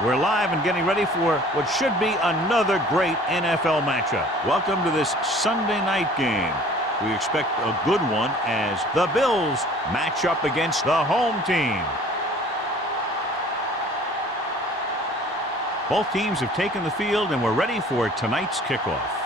We're live and getting ready for what should be another great NFL matchup. Welcome to this Sunday night game. We expect a good one as the Bills match up against the home team. Both teams have taken the field and we're ready for tonight's kickoff.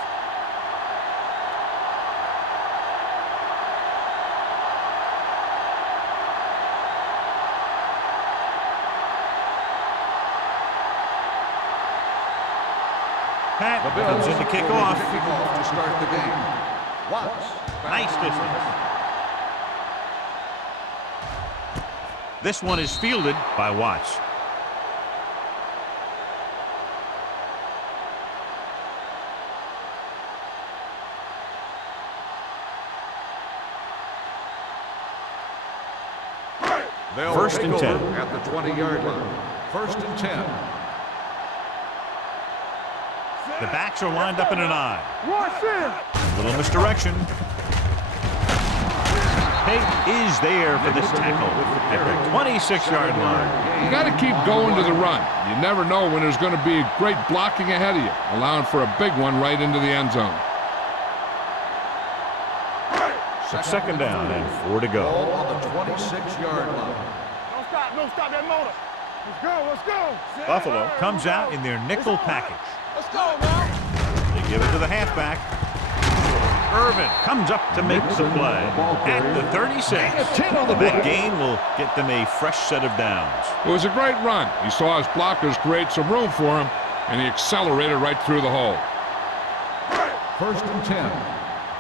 Pat comes in to kick off. To start the game. Watts. Nice distance. This one is fielded by Watts. First and 10 at the 20-yard line. First and 10. The backs are lined up in an I. Little misdirection. Pate is there for this tackle at the 26-yard line. You got to keep going to the run. You never know when there's going to be great blocking ahead of you, allowing for a big one right into the end zone. Second down and 4 to go. Ball on the 26-yard line. Don't stop that motor. Let's go. Buffalo comes out in their nickel package. Let's go, man. They give it to the halfback. Irvin comes up to make the play at the 36. That gain will get them a fresh set of downs. It was a great run. He saw his blockers create some room for him, and he accelerated right through the hole. First and 10.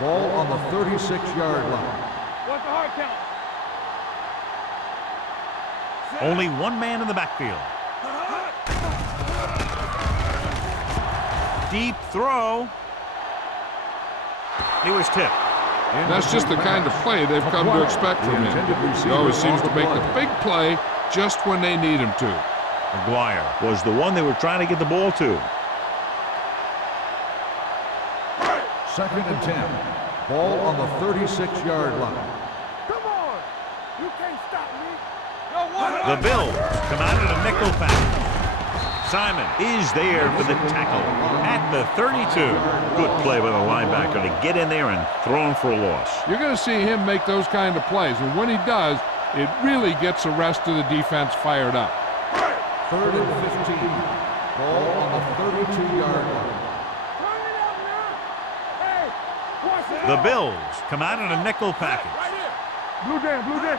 Ball on the 36-yard line. What's the hard count? Only one man in the backfield. Deep throw. He was tipped. That's just the kind of play they've come to expect from him. He always seems to make the big play just when they need him to. McGuire was the one they were trying to get the ball to. Second and 10. Ball on the 36-yard line. Come on. You can't stop me. The Bills come out in a nickel package. Simon is there for the tackle at the 32. Good play by the linebacker to get in there and throw him for a loss. You're going to see him make those kind of plays, and when he does, it really gets the rest of the defense fired up. Third and 15. Ball on the 32-yard line. The Bills come out in a nickel package. Blue jam.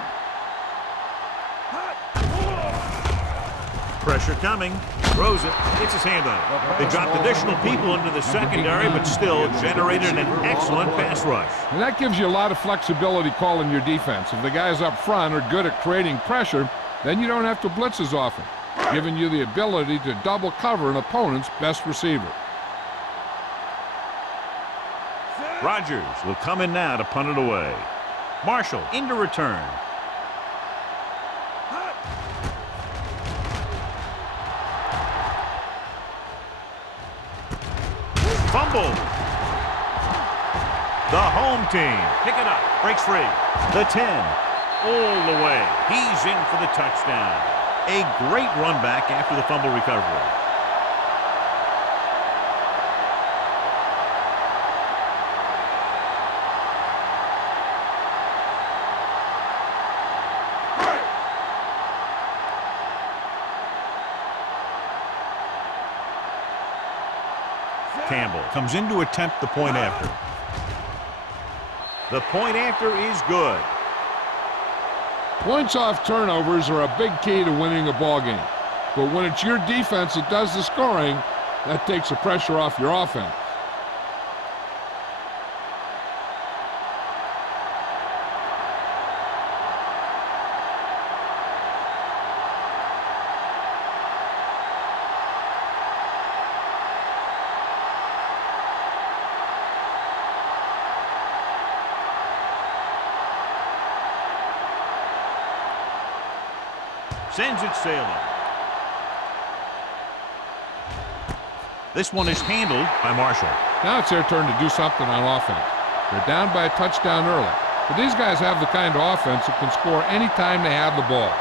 Pressure coming. Throws it. Gets his hand on it. They dropped additional people into the secondary, but still generated an excellent pass rush. And that gives you a lot of flexibility calling your defense. If the guys up front are good at creating pressure, then you don't have to blitz as often, giving you the ability to double cover an opponent's best receiver. Rodgers will come in now to punt it away. Marshall into return. Fumble. The home team. Pick it up. Breaks free. The 10. All the way. He's in for the touchdown. A great run back after the fumble recovery. Campbell comes in to attempt the point after. The point after is good. Points off turnovers are a big key to winning a ball game. But when it's your defense that does the scoring, that takes the pressure off your offense. Sends it sailing. This one is handled by Marshall. Now it's their turn to do something on offense. They're down by a touchdown early. But these guys have the kind of offense that can score anytime they have the ball.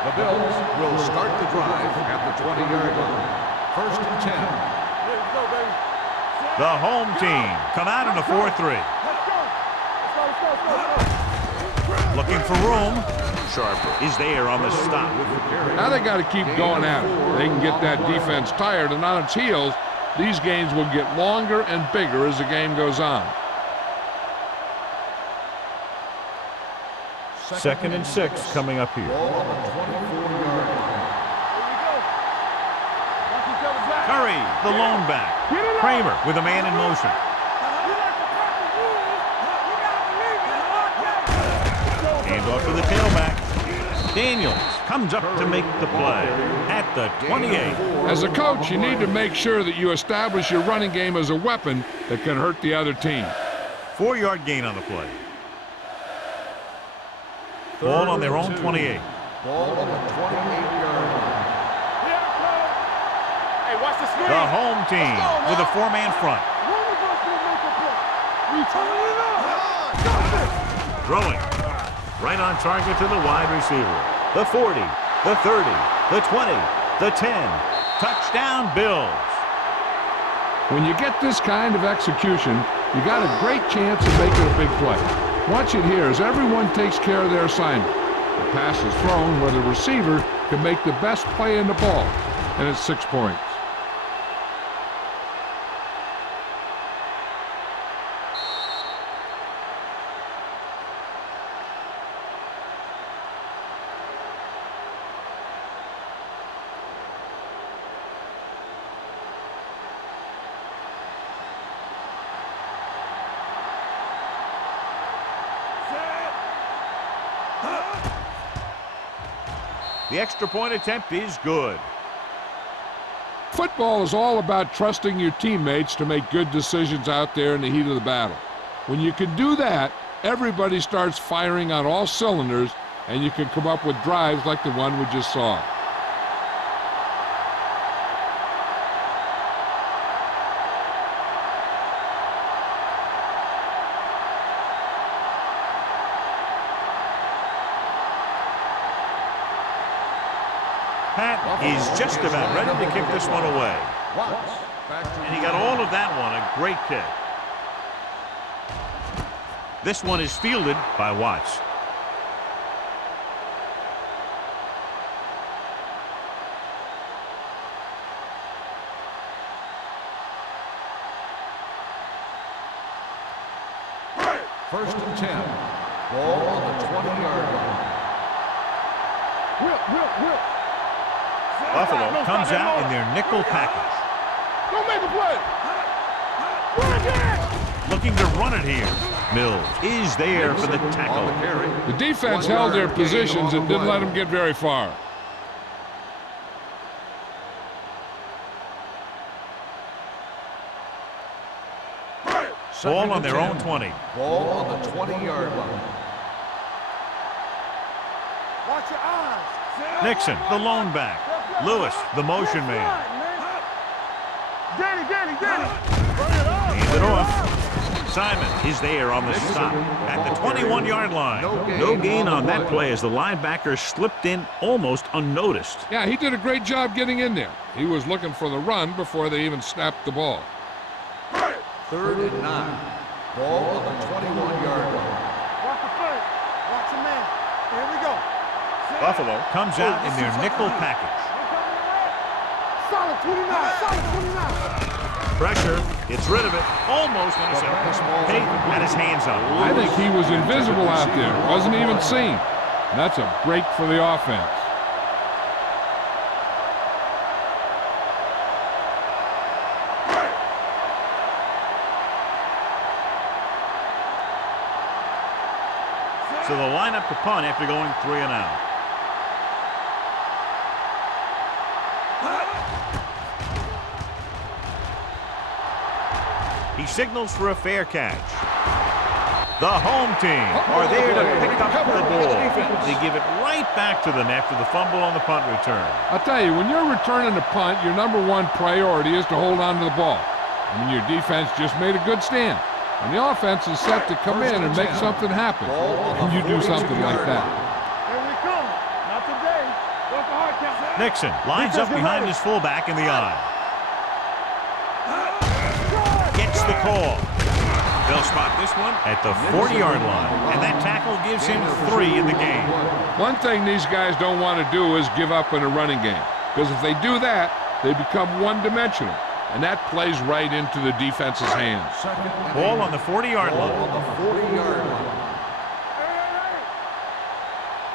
The Bills will start the drive at the 20-yard line. First and 10. Let's go, baby. The home team come out in a 4-3. Let's go. Let's go. Looking for room. Sharper is there on the stop. Now they got to keep going at it. They can get that defense tired and on its heels. These games will get longer and bigger as the game goes on. 2nd and 6 coming up here. Ball on the 24-yard line. Curry, the lone back. Kramer with a man in motion. Hand off to the tailback. Daniels comes up to make the play at the 28. As a coach, you need to make sure that you establish your running game as a weapon that can hurt the other team. 4-yard gain on the play. Ball on their own 28. Ball on the 28-yard line. Hey, watch the screen. The home team with a 4-man front. Throwing. Right on target to the wide receiver. The 40, the 30, the 20, the 10. Touchdown, Bills. When you get this kind of execution, you got a great chance of making a big play. Watch it here as everyone takes care of their assignment. The pass is thrown where the receiver can make the best play in the ball, and it's 6 points. The extra point attempt is good. Football is all about trusting your teammates to make good decisions out there in the heat of the battle. When you can do that, everybody starts firing on all cylinders, and you can come up with drives like the one we just saw. Pat is just about ready to kick this one away. And he got all of that one, a great kick. This one is fielded by Watts. First and 10. Ball on the 20-yard line. Whip. Buffalo comes out in their nickel package. Don't make a play. Run again. Looking to run it here. Mills is there for the tackle. The defense held their positions and didn't let them get very far. Ball on their own 20. Ball on the 20-yard line. Watch your eyes. Nixon, the lone back. Lewis, the motion man. Danny. Hand it off. Simon is there on the stop at the 21-yard line. No gain on that play as the linebacker slipped in almost unnoticed. Yeah, he did a great job getting in there. He was looking for the run before they even snapped the ball. 3rd and 9. Ball on the 21-yard line. Watch the play. Watch your man. Here we go. Buffalo comes out in their nickel package. Solid 29. Pressure, gets rid of it, almost intercepted. Payton had his hands on it. I think he was invisible out there, wasn't even seen. And that's a break for the offense. So they'll line up to punt after going 3 and out. He signals for a fair catch. The home team are there to pick up the ball. They give it right back to them after the fumble on the punt return. I'll tell you, when you're returning a punt, your #1 priority is to hold on to the ball. I mean, your defense just made a good stand. And the offense is set to come in and make something happen. And you do something like that. Here we come. Not today. Nixon lines up behind his fullback in the eye. Gets the call. They'll spot this one at the 40-yard line, and that tackle gives him 3 in the game. One thing these guys don't want to do is give up in a running game, because if they do that, they become one-dimensional, and that plays right into the defense's hands. Ball on the 40-yard line.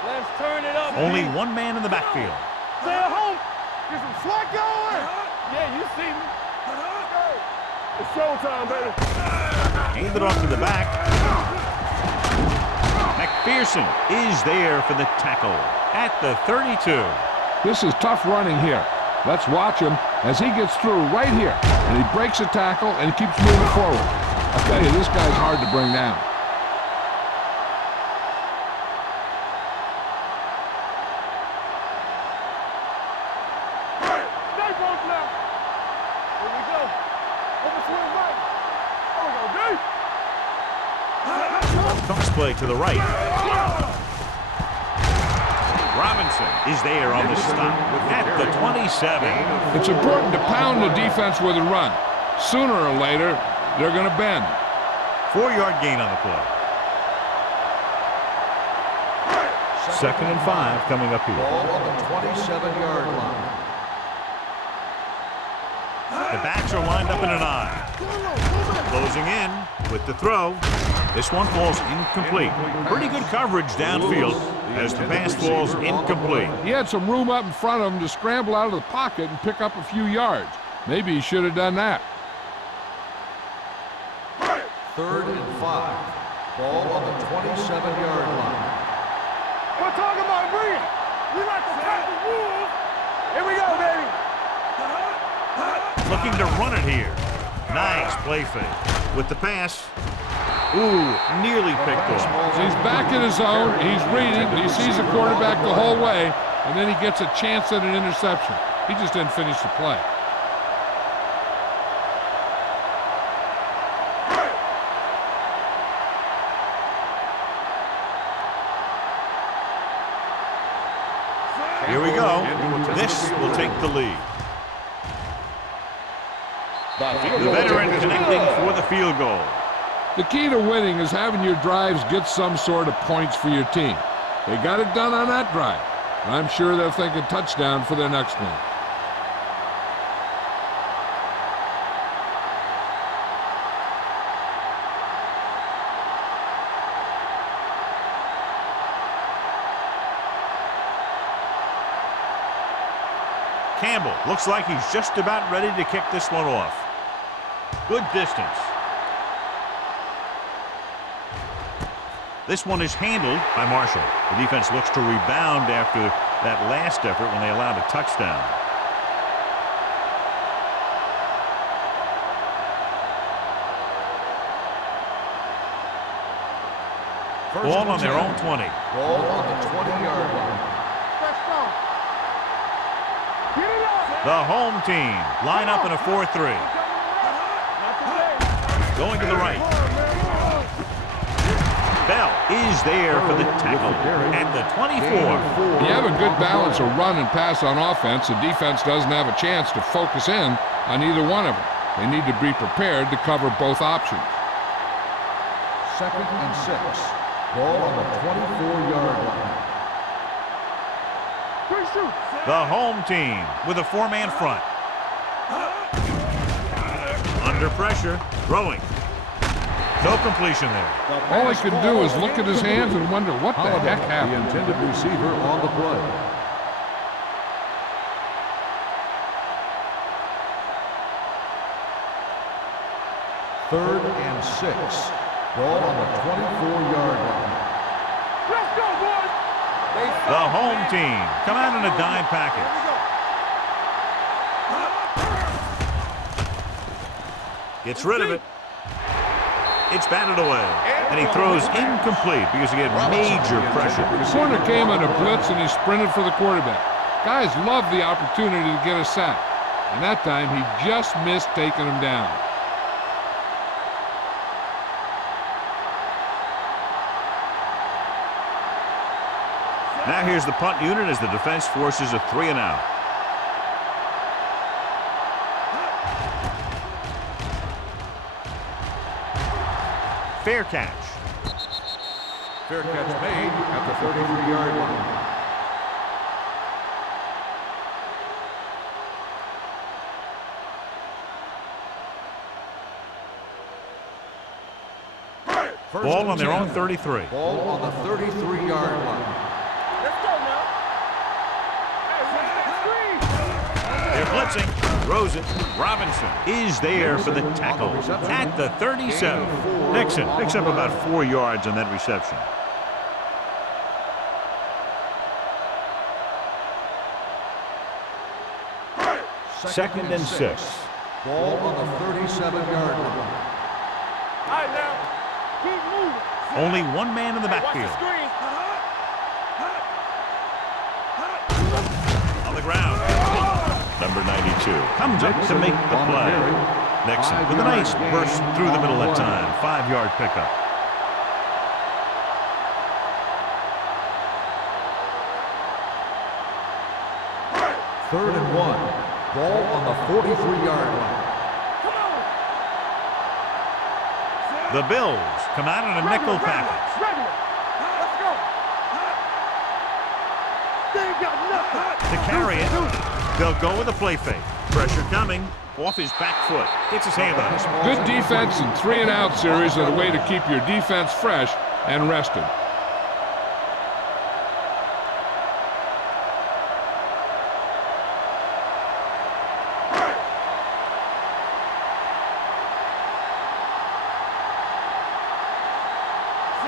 Let's turn it up. Only one man in the backfield. Stay at home. Get some slack going. Yeah, you see me. It's showtime, baby. Handed off to the back. McPherson is there for the tackle at the 32. This is tough running here. Let's watch him as he gets through right here. And he breaks a tackle and he keeps moving forward. I'll tell you, this guy's hard to bring down. Stay close now. Here we go. Over swing right. There we go, D. Cross play to the right. Robinson is there on the stop at the 27. It's important to pound the defense with a run. Sooner or later, they're going to bend. 4-yard gain on the play. 2nd and 5 coming up here. Ball on the 27-yard line. The backs are lined up in an eye. Closing in with the throw. This one falls incomplete. Pretty good coverage downfield as the pass falls incomplete. He had some room up in front of him to scramble out of the pocket and pick up a few yards. Maybe he should have done that. 3rd and 5. Ball on the 27-yard line. We're talking about bringing. We like to cut the rules. Here we go, baby. Looking to run it here. Nice play fake. With the pass. Ooh, nearly picked off. He's back in his zone. He's reading. He sees the quarterback the whole way, and then he gets a chance at an interception. He just didn't finish the play. Here we go. This will take the lead. The veteran connecting for the field goal. The key to winning is having your drives get some sort of points for your team. They got it done on that drive. I'm sure they're thinking touchdown for their next one. Campbell looks like he's just about ready to kick this one off. Good distance. This one is handled by Marshall. The defense looks to rebound after that last effort when they allowed a touchdown. Ball on their own 20. Ball on the 20-yard line. Let's go. Get it up. The home team line up in a 4-3. Going to the right. Bell is there for the tackle at the 24. You have a good balance of run and pass on offense. The defense doesn't have a chance to focus in on either one of them. They need to be prepared to cover both options. 2nd and 6. Ball on the 24-yard line. The home team with a 4-man front. Under pressure, throwing. No completion there. All he could do is look at his hands and wonder what the heck The happened. intended receiver on the play. Third and 6. Ball on the 24-yard line. Let's go, boys. The home team come out in a dime package. Gets rid of it. It's batted away. And he throws incomplete because he had major pressure. The corner came on a blitz and he sprinted for the quarterback. Guys love the opportunity to get a sack. And that time he just missed taking him down. Now here's the punt unit as the defense forces a 3-and-out. Fair catch. Fair catch made at the 33-yard line. Ball on their own 33. Ball on the 33-yard line. Let's go now. Hey, They're blitzing. Throws it. Robinson is there for the tackle at the 37. Nixon picks up about 4 yards on that reception. Second and 6. Ball on the 37-yard line. all right, now. Keep moving. Only one man in the Watch the backfield. screen. On the ground. Number 92 comes up to make the play. Nixon with a nice burst through the middle that time. 5-yard pickup. Third and 1. Ball on the 43-yard line. Come on. The Bills come out in a nickel package. Regular. Let's go. They ain't got nothing. To carry it, they'll go with a play fake. Pressure coming off his back foot. Gets his hand on it. Good defense and 3-and-out series are the way to keep your defense fresh and rested.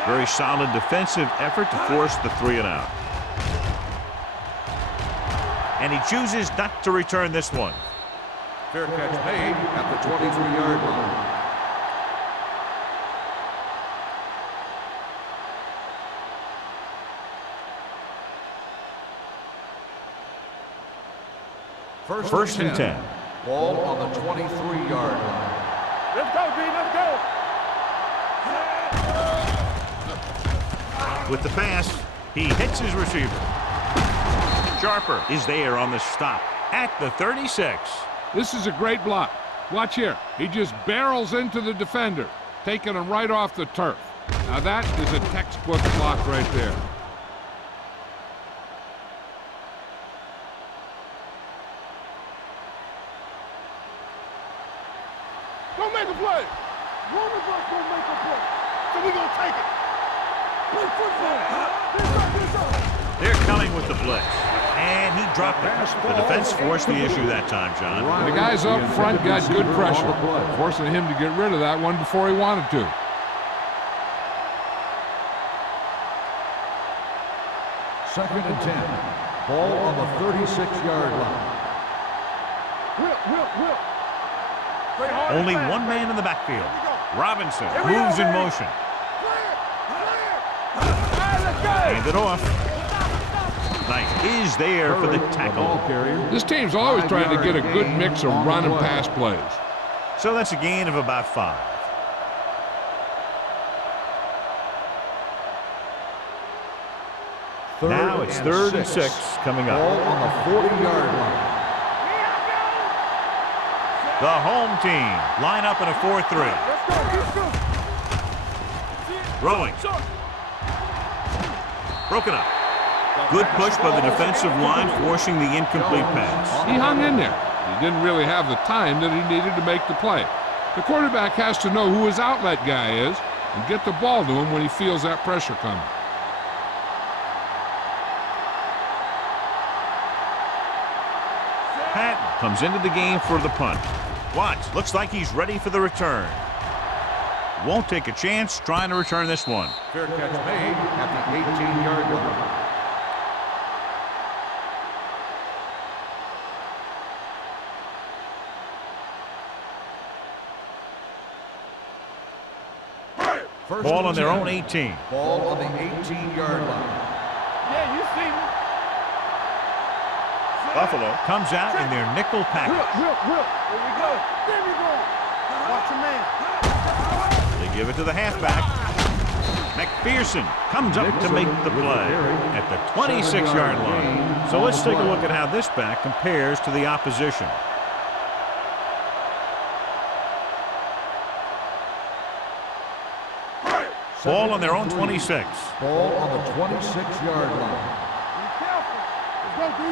Very solid defensive effort to force the 3-and-out. And he chooses not to return this one. Fair catch made at the 23-yard line. First and 10. Ball on the 23-yard line. Let's go, B. Let's go. With the pass, he hits his receiver. Sharper is there on the stop at the 36. This is a great block. Watch here. He just barrels into the defender, taking him right off the turf. Now that is a textbook block right there. Go make a play. One of us gonna make a play. So we gonna take it. Play football. They're coming with the blitz. And he dropped it. The defense forced the issue that time, John. The guys up front got good pressure, forcing him to get rid of that one before he wanted to. Second and 10. Ball on the 36-yard line. Will. Play hard. Only one man in the backfield. Robinson moves in motion. Hand it off. Knight is there for the tackle. This team's always trying to get a good mix of run and pass plays. So that's a gain of about 5. Now it's third and 6 coming up. Ball on the 40-yard line. The home team line up in a 4-3. Let's go. Rolling. Broken up. Good push by the defensive line, forcing the incomplete pass. He hung in there. He didn't really have the time that he needed to make the play. The quarterback has to know who his outlet guy is and get the ball to him when he feels that pressure coming. Patton comes into the game for the punt. Watts looks like he's ready for the return. Won't take a chance trying to return this one. Fair catch made at the 18-yard line. Ball on their own 18. Ball on the 18-yard line. Yeah, you see me. Buffalo comes out in their nickel package. Will. There we go. Watch your man. They give it to the halfback. McPherson comes up to make the play at the 26-yard line. So let's take a look at how this back compares to the opposition. Ball on their own 26. Ball on the 26-yard line. Be careful. Let's go, D.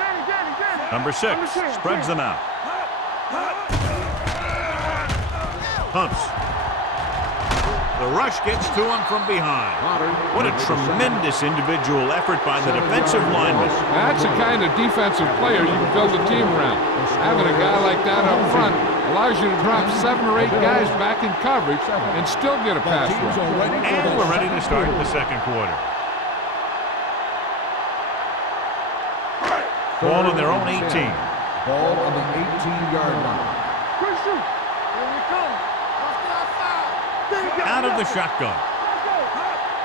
Get it. Number 6 spreads them out. Pumps. The rush gets to him from behind. What a tremendous individual effort by the defensive lineman. That's the kind of defensive player you can build a team around. Having a guy like that up front allows you to drop 7 or 8 guys back in coverage and still get a pass rush. And we're ready to start the second quarter. Ball on their own 18. Ball on the 18-yard line. Quick shoot. Here we come. Watch the outside. Out of the shotgun.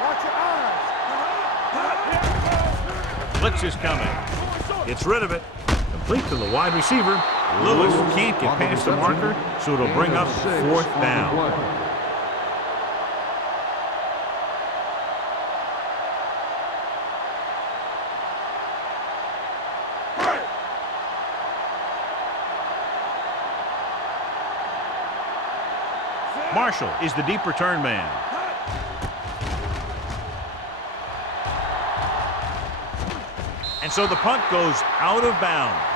Watch your eyes. Blitz is coming. Gets rid of it. Complete to the wide receiver. Lewis can't get past the marker, so it'll bring up 4th down. Marshall is the deep return man. And so the punt goes out of bounds.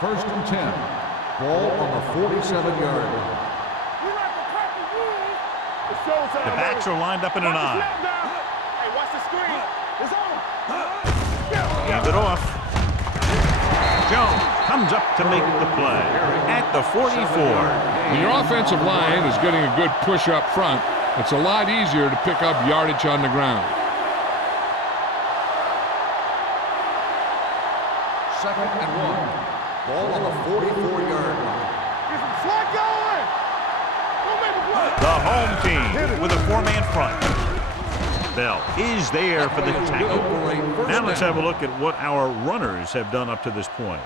First and 10. Ball on the 47-yard line. The backs are lined up in an I. Hey, watch the screen. It's on. Hands it off. Jones comes up to make the play at the 44. When your offensive line is getting a good push up front, it's a lot easier to pick up yardage on the ground. Second and 1. Ball on the 44-yard line. Get some slot going. Don't make a play. The home team with a 4-man front. Bell is there for the tackle. Now let's have a look at what our runners have done up to this point.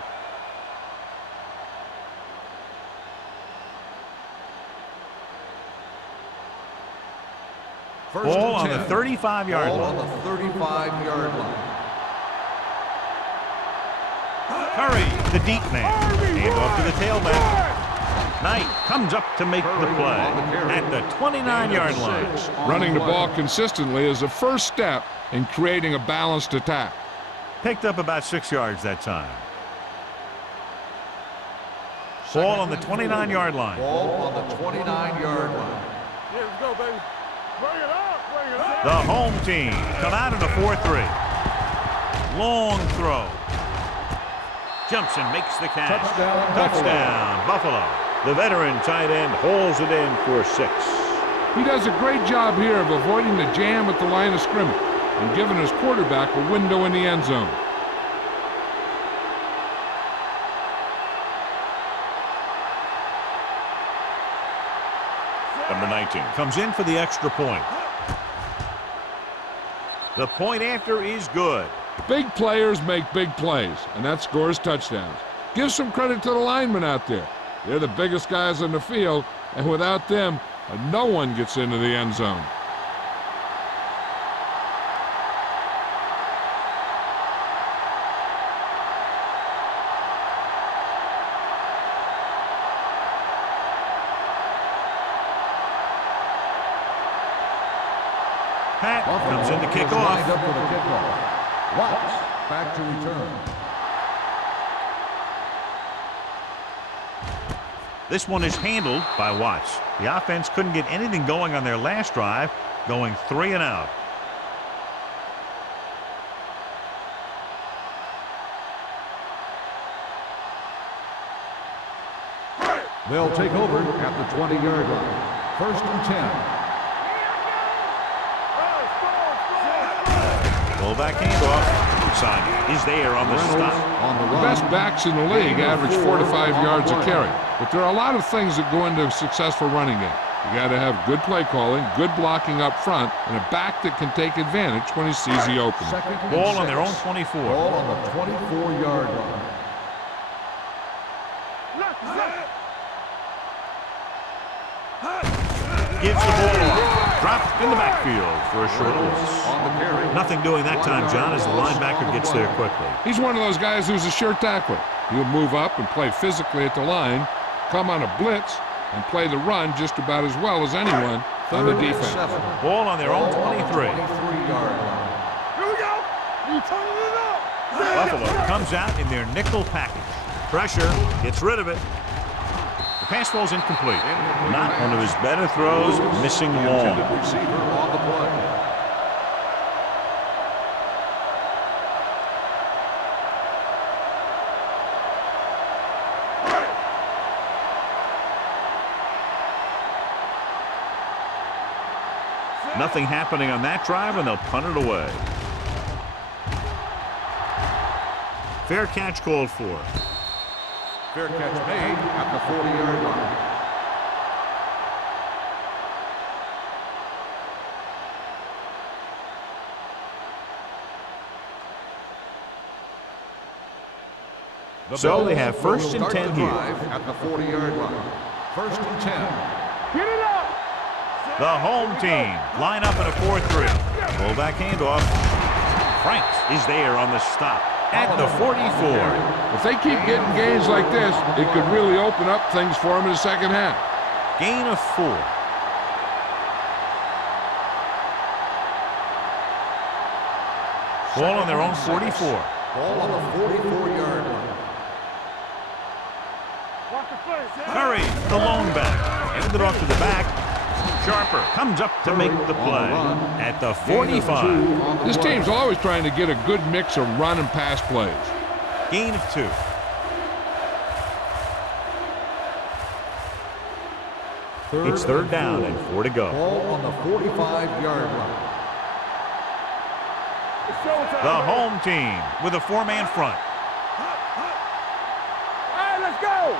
Ball on the 35-yard Ball line. on the 35-yard line. Curry, the deep man. Hand off to the tailback. Knight comes up to make the play at the 29-yard line. Running the ball consistently is the first step in creating a balanced attack. Picked up about 6 yards that time. Ball on the 29-yard line. Ball on the 29-yard line. Yeah, let's go, baby. Bring it up. Bring it up. The home team come out in a 4-3. Long throw. Jumps and makes the catch. Touchdown, Buffalo. The veteran tight end holds it in for 6. He does a great job here of avoiding the jam at the line of scrimmage and giving his quarterback a window in the end zone. Number 19 comes in for the extra point. The point after is good. Big players make big plays, and that scores touchdowns. Give some credit to the linemen out there. They're the biggest guys on the field, and without them, no one gets into the end zone. Pat comes in to kick off. Lined up for the kickoff. Watts back to return. This one is handled by Watts. The offense couldn't get anything going on their last drive, going 3 and out. They'll take over at the 20-yard line. First and 10. Fullback handoff. Simon is there on the stop. The best backs in the league average 4 to 5 yards a carry. But there are a lot of things that go into a successful running game. You got to have good play calling, good blocking up front, and a back that can take advantage when he sees the opening. Ball on their own 24. Ball on the 24-yard line. Gives the ball off. Dropped in the backfield for a short loss. On the carry. Nothing doing that time, John, as the linebacker gets there quickly. He's one of those guys who's a sure tackler. He'll move up and play physically at the line, come on a blitz, and play the run just about as well as anyone on the defense. Ball on their own 23. 23-yard line. Here we go. You turning it up. Buffalo comes out in their nickel package. Pressure, gets rid of it. The pass ball's incomplete. Not one of his better throws, missing long. Intended receiver on the play. Nothing happening on that drive, and they'll punt it away. Fair catch called for. Fair catch made at the 40-yard line. So they have first and 10 here. At the 40-yard line. First and 10. Get it up. The home team line up in a 4-3. Fullback handoff. Franks is there on the stop at the 44. If they keep getting gains like this, it could really open up things for them in the second half. Gain of 4. Ball on their own 44. Ball on the 44-yard line. Watch the play. Murray, the lone back. Handed off to the back. Sharper comes up to make the play at the 45. This team's always trying to get a good mix of run and pass plays. Gain of 2. It's third down and 4 to go. Ball on the 45-yard line. The home team with a 4-man front. All right, let's go.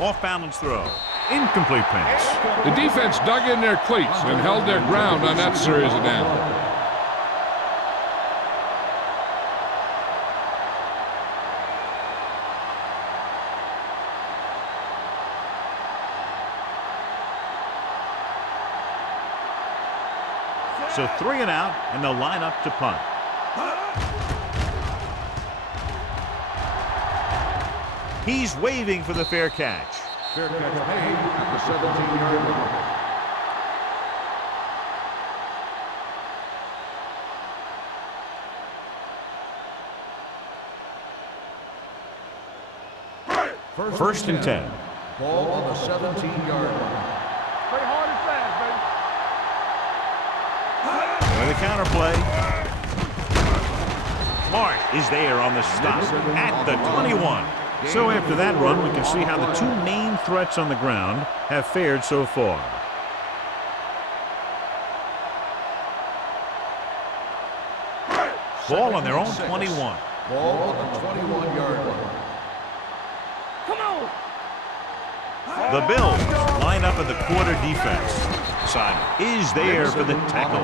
Off balance throw. Incomplete pass. The defense dug in their cleats and held their ground on that series of downs. So 3 and out, and they'll line up to punt. He's waving for the fair catch. Fair catch made at the 17-yard line. First and 10. Ball on the 17-yard line. Play hard and fast, baby. With a counter play. Marsh is there on the stop at the 21. So after that run, we can see how the 2 main threats on the ground have fared so far. Ball on their own 21. Ball on the 21-yard line. Come on. The Bills line up in the quarter defense. Simon is there for the tackle.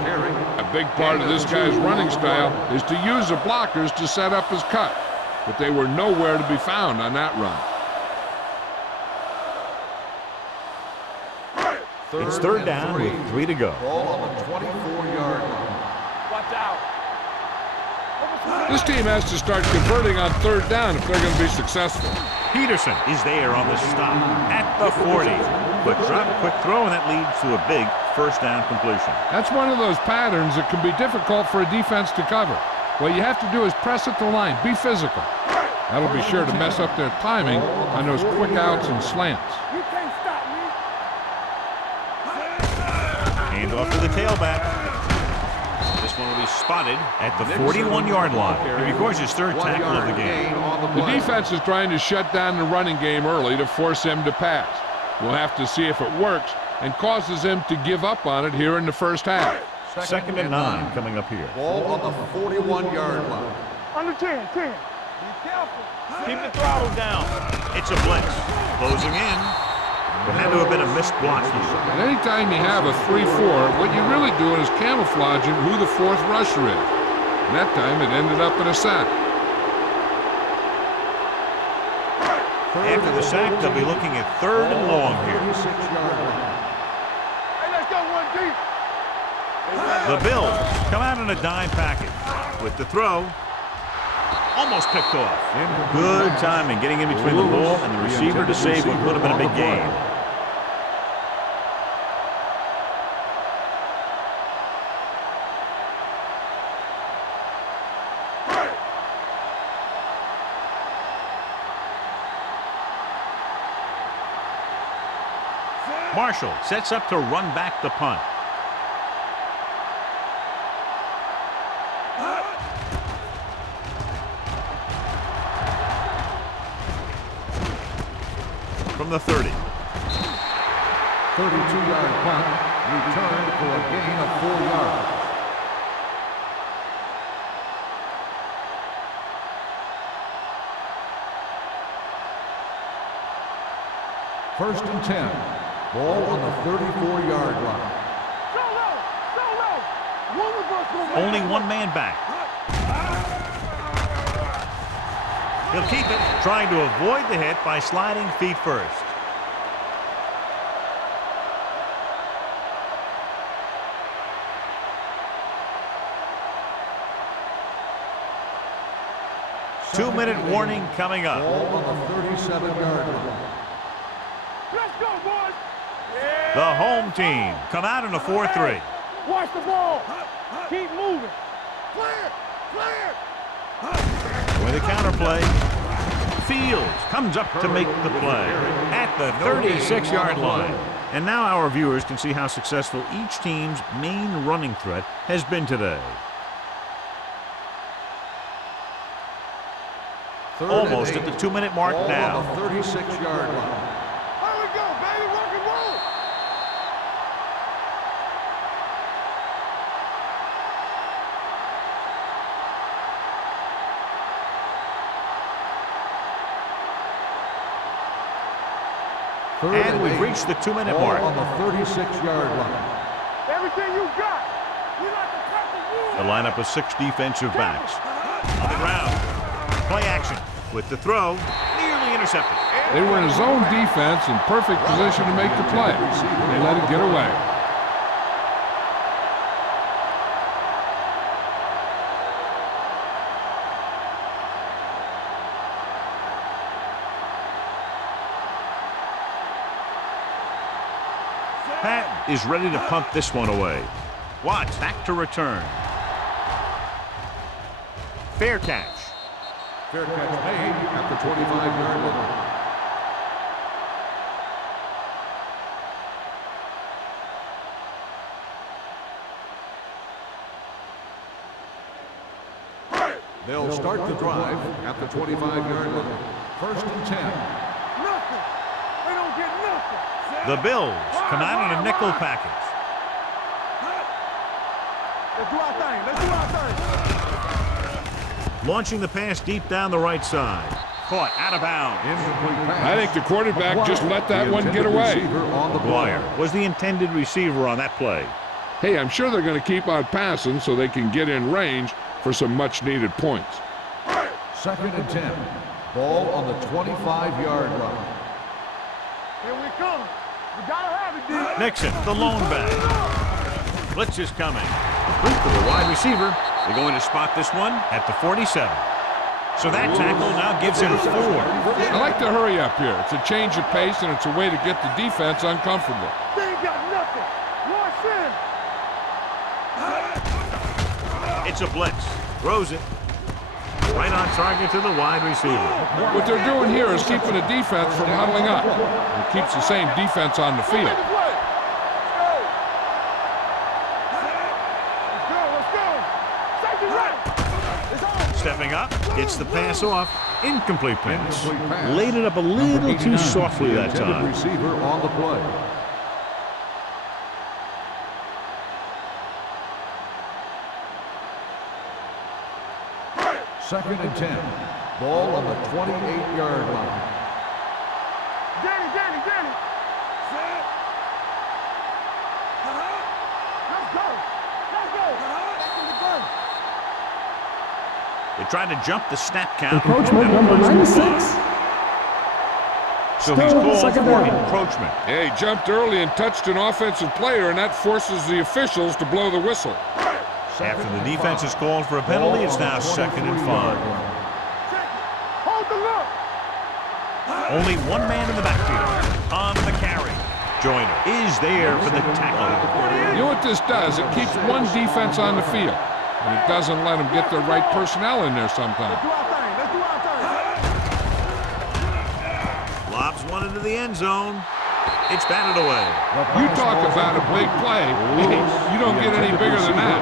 A big part of this guy's running style is to use the blockers to set up his cut, but they were nowhere to be found on that run. It's third down with 3 to go. Ball on the 24-yard line. Watch out. This team has to start converting on third down if they're going to be successful. Peterson is there on the stop at the 40. Quick drop, quick throw, and that leads to a big first down completion. That's one of those patterns that can be difficult for a defense to cover. What you have to do is press at the line, be physical. That'll be sure to mess up their timing on those quick outs and slants. You can't stop me. Hand off to the tailback. This one will be spotted at the 41-yard line. Of course, his third tackle of the game. The defense is trying to shut down the running game early to force him to pass. We'll have to see if it works and causes him to give up on it here in the first half. Second and 9 coming up here. Ball on the 41-yard line. Under 10. Be careful. Keep the throttle down. It's a blitz. Closing in. There had to have been a missed block here. And anytime you have a 3-4, what you're really doing is camouflaging who the fourth rusher is. And that time it ended up in a sack. After the sack, they'll be looking at 3rd and long here. 36-yard line. Hey, let's go one deep. The Bills come out in a dime package with the throw. Almost picked off. Good timing getting in between the ball and the receiver to save what would have been a big gain. Marshall sets up to run back the punt. From the 30. 32-yard punt, returned for a gain of 4 yards. First and 10. Ball on the 34-yard line. Only one man back. He'll keep it, trying to avoid the hit by sliding feet first. Two-minute warning coming up. Ball on the 37-yard line. Let's go, boys. The home team come out in a 4-3. Watch the ball. Keep moving. Clear. Clear. With a counterplay, Fields comes up to make the play at the 36-yard line. And now our viewers can see how successful each team's main running threat has been today. Almost at the 2-minute mark now. On the 36-yard line. There we go, baby. Rock and roll. And we've reached the 2-minute mark. On the 36-yard line. Everything you got. We like to cut the wood. The lineup of 6 defensive backs. On the ground. Play action with the throw. Nearly intercepted. They were in a zone defense in perfect position to make the play. They let it get away. Pat is ready to punt this one away. Watts back to return. Fair catch. Fair catch made at the 25-yard line. They'll start the drive at the 25-yard line. First and 10. Nothing. They don't get nothing. The Bills come out in a nickel package. Let's do our thing. Let's do our thing. Launching the pass deep down the right side. Caught out of bounds. I think the quarterback just let that one get away. McGuire was the intended receiver on that play. Hey, I'm sure they're going to keep on passing so they can get in range for some much-needed points. Second and 10. Ball on the 25-yard line. Here we come. We gotta have it, dude. Nixon, the lone back. Blitz is coming. Complete to the wide receiver. They're going to spot this one at the 47. So that tackle now gives him 4. I like to hurry up here. It's a change of pace, and it's a way to get the defense uncomfortable. They ain't got nothing. Watch in. It's a blitz. Throws it. Right on target to the wide receiver. What they're doing here is keeping the defense from huddling up. It keeps the same defense on the field. Let's go. Safety right. It's on. Stepping up, gets the pass off. Incomplete pass. Laid it up a little too softly that time. Receiver on the play. Second and 10. Ball on the 28-yard line. Danny. Set. Let's go. Back in the gun. They tried to jump the snap count. Approachment number 96. So he's called for encroachment. Yeah, he jumped early and touched an offensive player, and that forces the officials to blow the whistle. After the defense is called for a penalty, it's now 2nd and 5. Hold the look. Only one man in the backfield on the carry. Joyner is there for the tackle. You know what this does? It keeps one defense on the field, and it doesn't let them get the right personnel in there sometimes. Let's do our thing. Let's do our thing. Lobs one into the end zone. It's batted away. You talk about a big play. You don't get any bigger than that.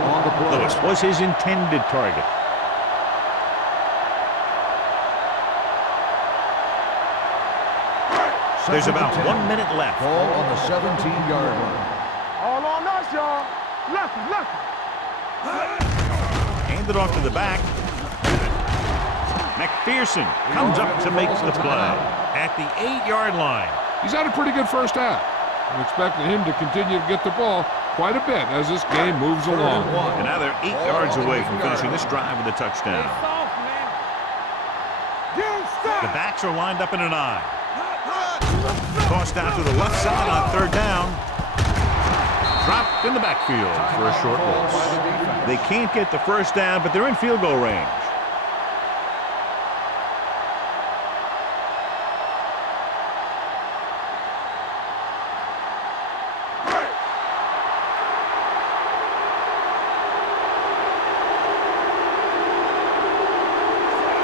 Lewis was his intended target. There's about 1 minute left. Ball on the 17-yard line. All on us, y'all. Lefty, lefty. Handed off to the back. McPherson comes up to make the play at the 8-yard line. He's had a pretty good first half. I'm expecting him to continue to get the ball quite a bit as this game moves along. And now they're 8 yards away from finishing this drive with a touchdown. The backs are lined up in an I. Tossed out to the left side on 3rd down. Dropped in the backfield for a short loss. They can't get the first down, but they're in field goal range.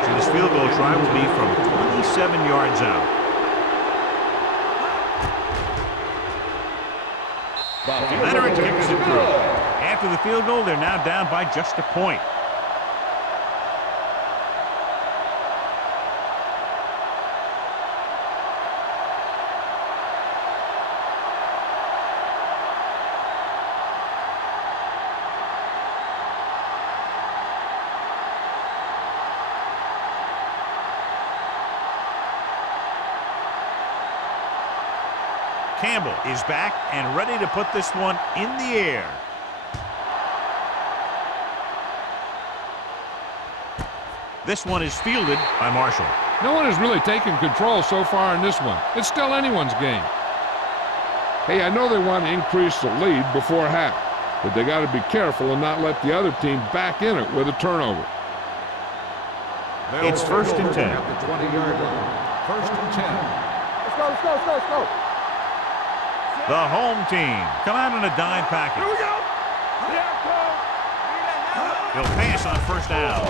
So this field goal try will be from 27 yards out. Leonard kicks it through. After the field goal, they're now down by just a point. Campbell is back and ready to put this one in the air. This one is fielded by Marshall. No one has really taken control so far in this one. It's still anyone's game. Hey, I know they want to increase the lead before half, but they got to be careful and not let the other team back in it with a turnover. It's 1st and 10. At the 20-yard line. 1st and 10. Let's go, let's go, let's go, let's go. The home team come out in a dime package. Here we go. He'll pass on 1st down.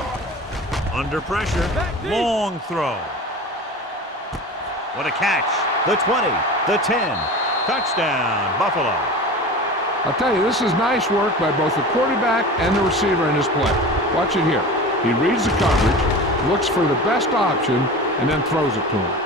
Under pressure, long throw. What a catch. The 20, the 10. Touchdown, Buffalo. I'll tell you, this is nice work by both the quarterback and the receiver in this play. Watch it here. He reads the coverage, looks for the best option, and then throws it to him.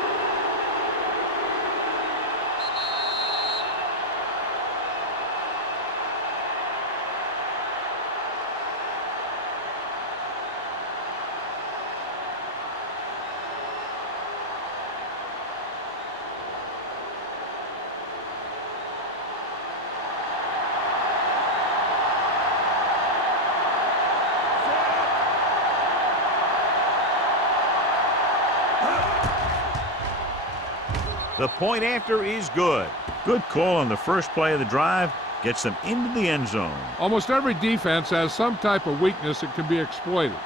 The point after is good. Good call on the first play of the drive. Gets them into the end zone. Almost every defense has some type of weakness that can be exploited,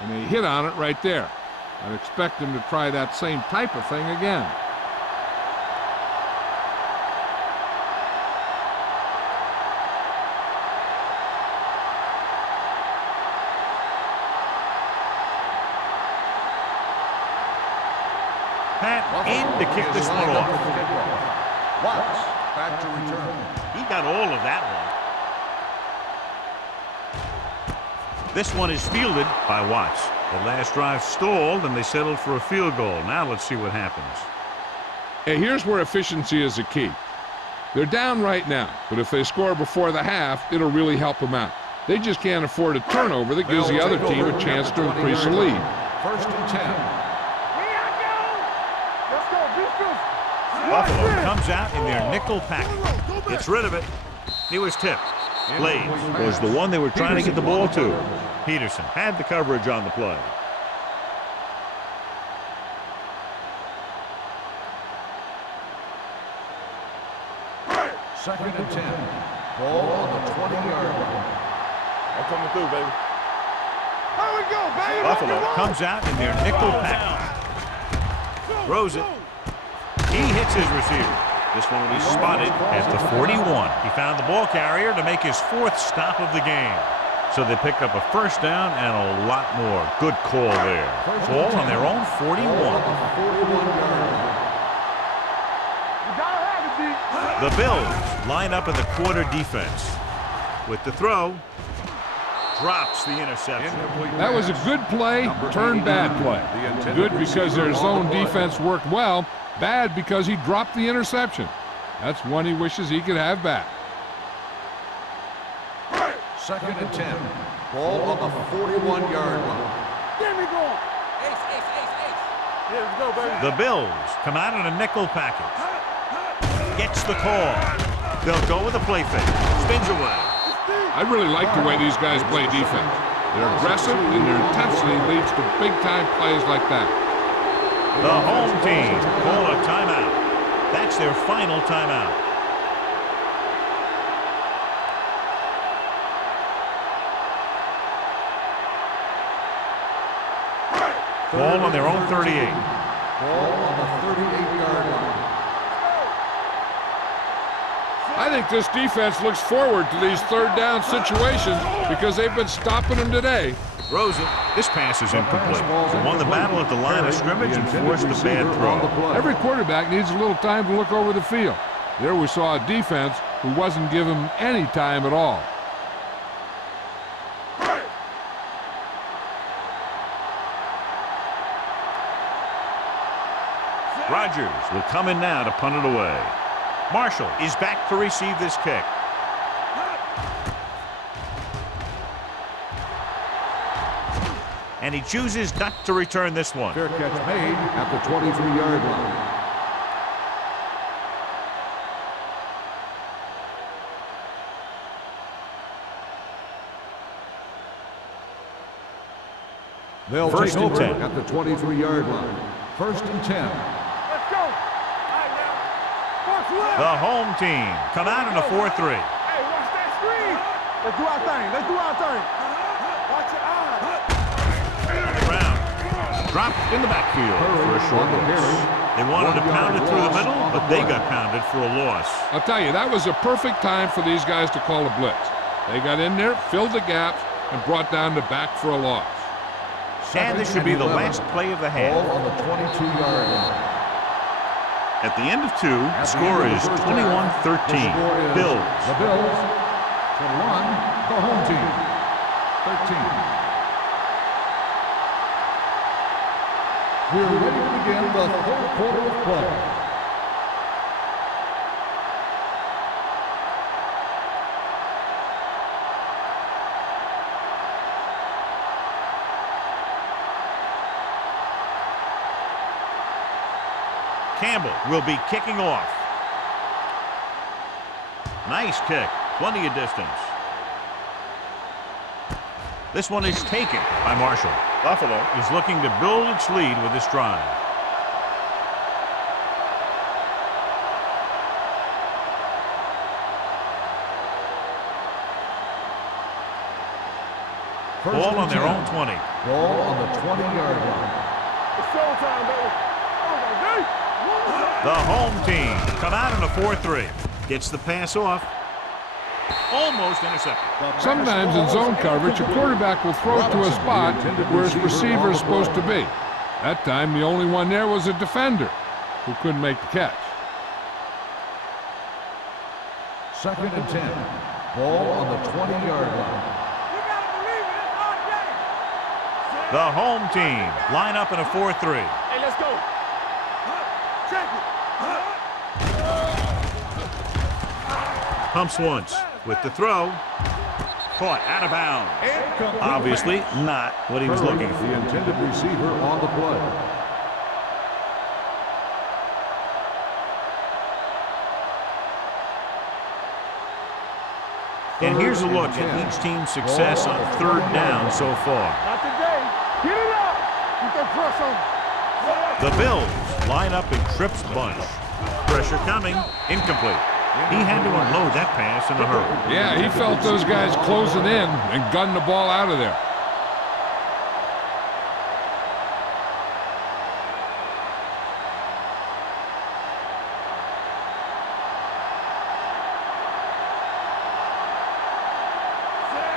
and they hit on it right there. I'd expect them to try that same type of thing again. Pat in to kick this one off. Watts back to return. He got all of that one. This one is fielded by Watts. The last drive stalled, and they settled for a field goal. Now let's see what happens. Hey, here's where efficiency is the key. They're down right now, but if they score before the half, it'll really help them out. They just can't afford a turnover that gives the other team a chance to increase the lead. 1st and 10. Buffalo comes out in their nickel package. Gets rid of it. He was tipped. Blades was the one they were trying to get the ball to. Peterson had the coverage on the play. Second and 10. Ball on the 20-yard line. I'm coming through, baby. Here we go, baby. Buffalo comes out in their nickel package. Throws it. He hits his receiver. This one will be spotted at the 41. He found the ball carrier to make his 4th stop of the game. So they pick up a first down and a lot more. Good call there. Ball on their own 41. The Bills line up in the quarter defense. With the throw, drops the interception. That was a good play, turned bad play. Good because their zone defense worked well. Bad because he dropped the interception. That's one he wishes he could have back. Second and 10. Ball on the 41-yard line. Get me going. Ace. Yeah, let's go, baby. The Bills come out in a nickel package. Gets the call. They'll go with a play fake. Spins away. I really like the way these guys play defense. They're aggressive and their intensity leads to big-time plays like that. The home team call a timeout. That's their final timeout. Ball on their own 38. Ball on the 38-yard line. I think this defense looks forward to these third down situations because they've been stopping them today. Throws it. This pass is incomplete. Won the battle at the line of scrimmage and forced a bad throw. Every quarterback needs a little time to look over the field. There we saw a defense who wasn't given him any time at all. Rodgers will come in now to punt it away. Marshall is back to receive this kick. And he chooses not to return this one. Fair catch made at the 23-yard line. They'll First take and over 10. at the 23-yard line. First and 10. Let's go. All right, now. Watch left. The home team come out in a 4-3. Hey, watch that screen. Let's do our thing. Watch your eyes. Round. Dropped in the backfield for a short loss. They wanted to pound it through the middle, but they got pounded for a loss. I'll tell you, that was a perfect time for these guys to call a blitz. They got in there, filled the gaps, and brought down the back for a loss. And this should be the last play of the half. Ball on the 22-yard line. At the end of 2, the score is 21-13. Bills. The Bills. 21. The home team. 13. We're ready to begin the third quarter of play. Campbell will be kicking off. Nice kick. Plenty of distance. This one is taken by Marshall. Buffalo is looking to build its lead with this drive. Ball on their own 20. Ball on the 20-yard line. It's showtime, baby. Oh, my God. The home team come out in a 4-3. Gets the pass off. Almost intercepted. Sometimes in zone coverage, a quarterback will throw to a spot where his receiver is supposed to be. That time, the only one there was a defender who couldn't make the catch. Second and 10. Ball on the 20-yard line. You gotta believe it. It's our day. The home team line up in a 4-3. Hey, let's go. Check it. Pumps once with the throw. Caught out of bounds. Obviously not what he was looking for. The intended receiver on the play. And here's a look at each team's success on third down so far. Not today. Get it up. You can press on. The Bills line up in Tripp's bunch. Pressure coming. Incomplete. He had to unload that pass in a hurry. Yeah, he felt those guys closing in and gunned the ball out of there.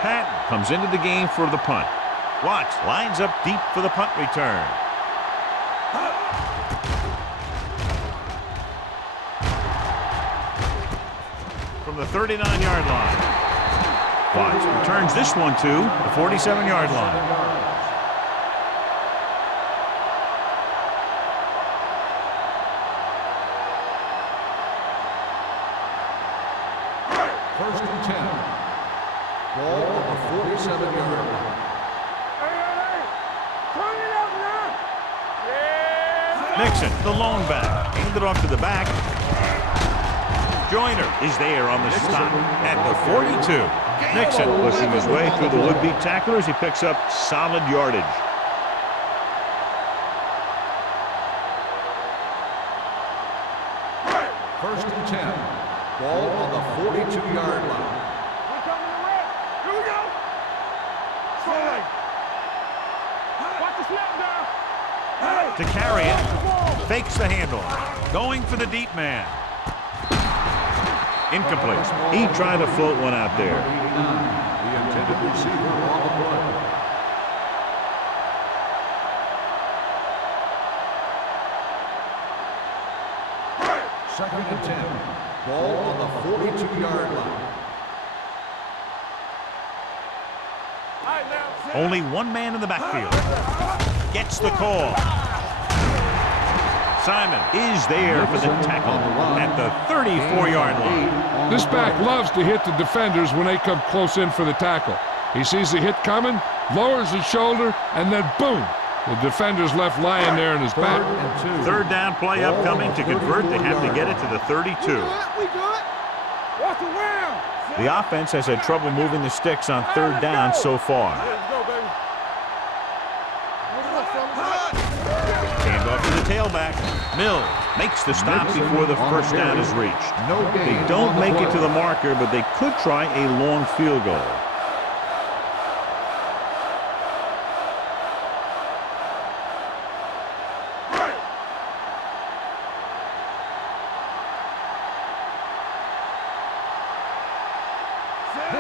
Patton comes into the game for the punt. Watts lines up deep for the punt return. From the 39-yard line. Watts returns this one to the 47-yard line. First and 10. Ball on the 47-yard line. Nixon, the lone back, handed off to the back. Joyner is there on the stop at the 42. Nixon pushing his way through the would-be tacklers. He picks up solid yardage. First and 10. Ball on the 42-yard line. Here we go. Slowly. Watch the snap down. To carry it, fakes the handoff, going for the deep man. Incomplete. He tried to float one out there. The intended receiver on the play. Second and 10. Ball on the 42-yard line. Only one man in the backfield. Gets the call. Simon is there for the tackle at the 34-yard line. This back loves to hit the defenders when they come close in for the tackle. He sees the hit coming, lowers his shoulder, and then boom, the defender's left lying there in his back. Third down play upcoming. To convert, they have to get it to the 32. We good. Watch around. The offense has had trouble moving the sticks on third down so far. Let's go, baby. Hand off to the tailback. Mills makes the stop before the first down is reached. They don't make it to the marker, but they could try a long field goal.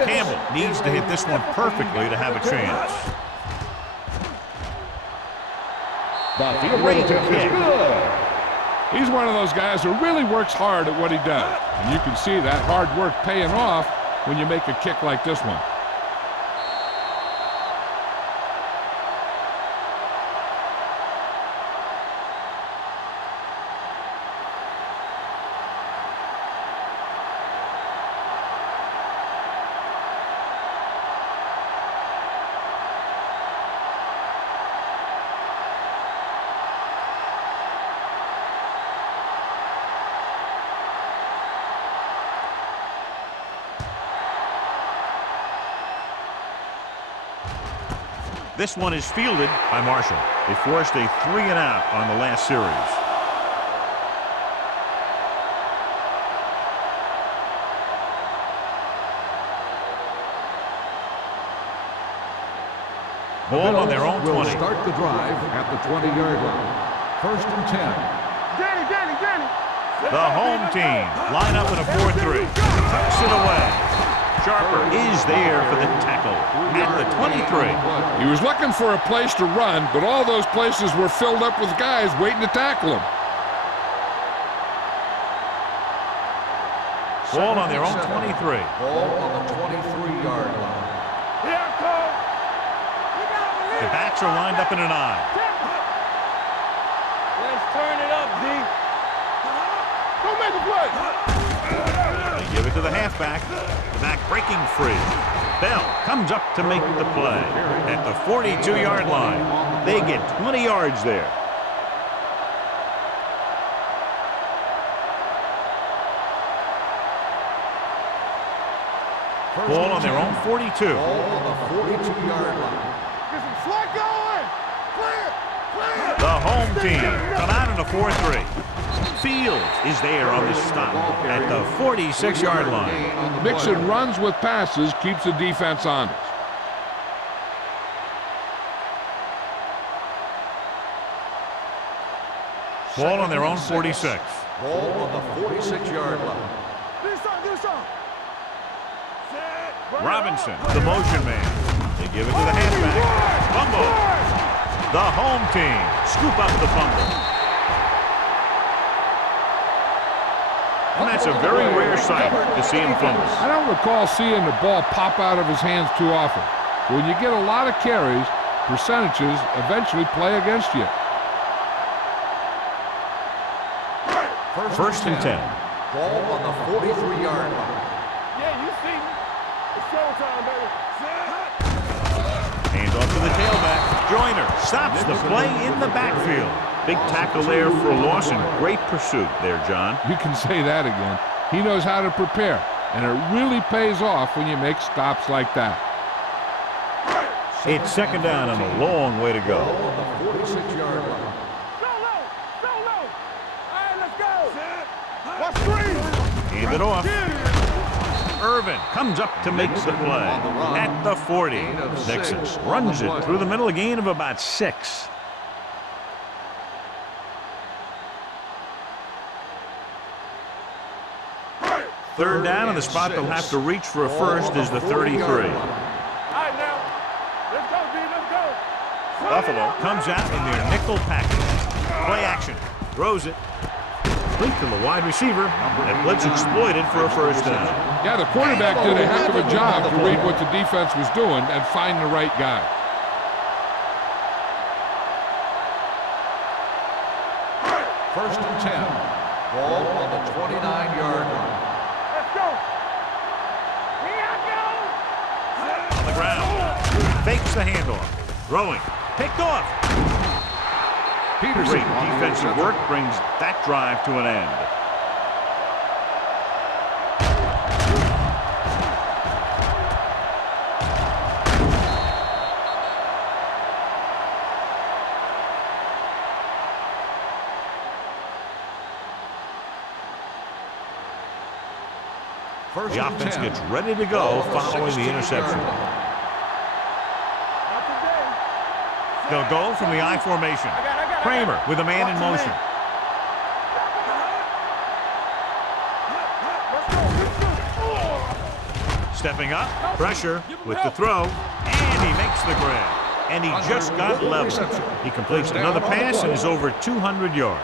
Campbell needs to hit this one perfectly to have a chance. Great kick. He's one of those guys who really works hard at what he does. And you can see that hard work paying off when you make a kick like this one. This one is fielded by Marshall. They forced a 3-and-out on the last series. Ball on their own 20. Will start the drive at the 20-yard line. First and 10. Danny. The home team line up in a 4-3. Tucks it away. Sharper is there for the tackle at the 23. He was looking for a place to run, but all those places were filled up with guys waiting to tackle him. Ball on their own 23. Ball on the 23-yard line. Here, Cole. The backs are lined up in an eye. Let's turn it up, D. Go make a play. They give it to the halfback. The back breaking free. Bell comes up to make the play at the 42-yard line. They get 20 yards there. Ball on their own 42. Ball on the 42-yard line. Get some slack going. Clear. The home team come out in a 4-3. Fields is there on the stop at the 46-yard line. Mixing runs with passes keeps the defense honest. Ball on their own 46. Ball on the 46-yard line. Robinson, the motion man. They give it to the halfback. Fumble. The home team scoop up the fumble. And that's a very rare sight to see him fumble. I don't recall seeing the ball pop out of his hands too often. When you get a lot of carries, percentages eventually play against you. First and 10. Ball on the 43-yard line. Yeah, you see me. It's showtime, baby. Hands off to the tailback. Joyner stops the play in the backfield. Big tackle there for Lawson. Great pursuit there, John. You can say that again. He knows how to prepare, and it really pays off when you make stops like that. It's second down and a long way to go. Ball on the 46-yard line. Solo. All right, let's go. Watch three. Hand it off. Irvin comes up to make the play at the 40. Nixon runs it through the middle, a gain of about 6. Third down, and the spot they'll have to reach for a first is the 33. All right, now. Let's go, D. Let's go. Buffalo comes out in their nickel package. Play action. Throws it. Complete to the wide receiver. And blitz exploited for a first down. Yeah, the quarterback did a heck of a job to read what the defense was doing and find the right guy. First and 10. Ball on the 29-yard line. Let's go. Here I go. On the ground. Fakes the handoff. Throwing. Picked off. Peterson. Great defensive work brings that drive to an end. The offense gets ready to go following the interception. They'll go from the I formation. Kramer with a man in motion. Stepping up, pressure with the throw, and he makes the grab. And he just got level. He completes another pass and is over 200 yards.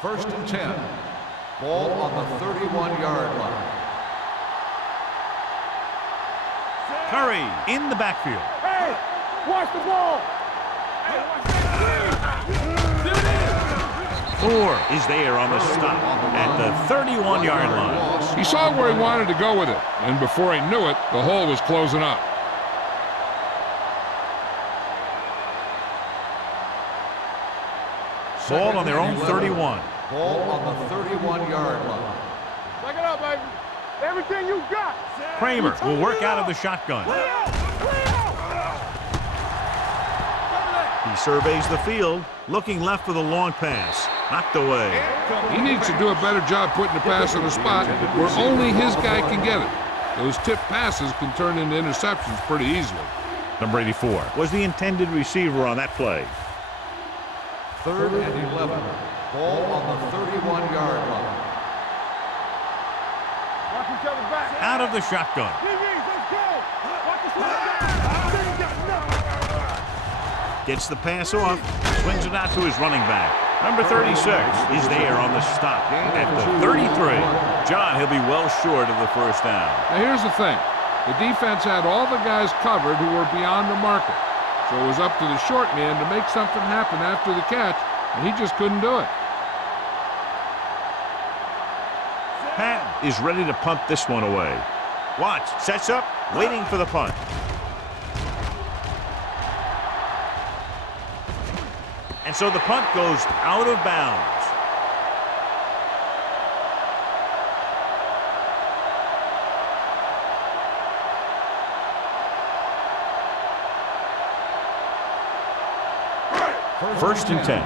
First and 10. Ball on the 31-yard line. Curry in the backfield. Hey, watch the ball. Hey, watch that. Thor is there on the stop at the 31-yard line. He saw where he wanted to go with it, and before he knew it, the hole was closing up. Ball on their own 31. Ball on the 31-yard line. Back it up, baby. Everything you got. Kramer will work out of the shotgun. He surveys the field, looking left for the long pass. Knocked away. He needs to do a better job putting the pass in a spot where only his guy can get it. Those tip passes can turn into interceptions pretty easily. Number 84 was the intended receiver on that play. Third and 11. Ball on the 31-yard line. Watch each other back. Out of the shotgun. Let's go. Watch the slide. Gets the pass off. Swings it out to his running back. Number 36 is there on the stop at the 33. John, he'll be well short of the first down. Now here's the thing. The defense had all the guys covered who were beyond the marker. So it was up to the short man to make something happen after the catch, and he just couldn't do it. Patton is ready to punt this one away. Watts sets up, waiting for the punt. And so the punt goes out of bounds. First and 10.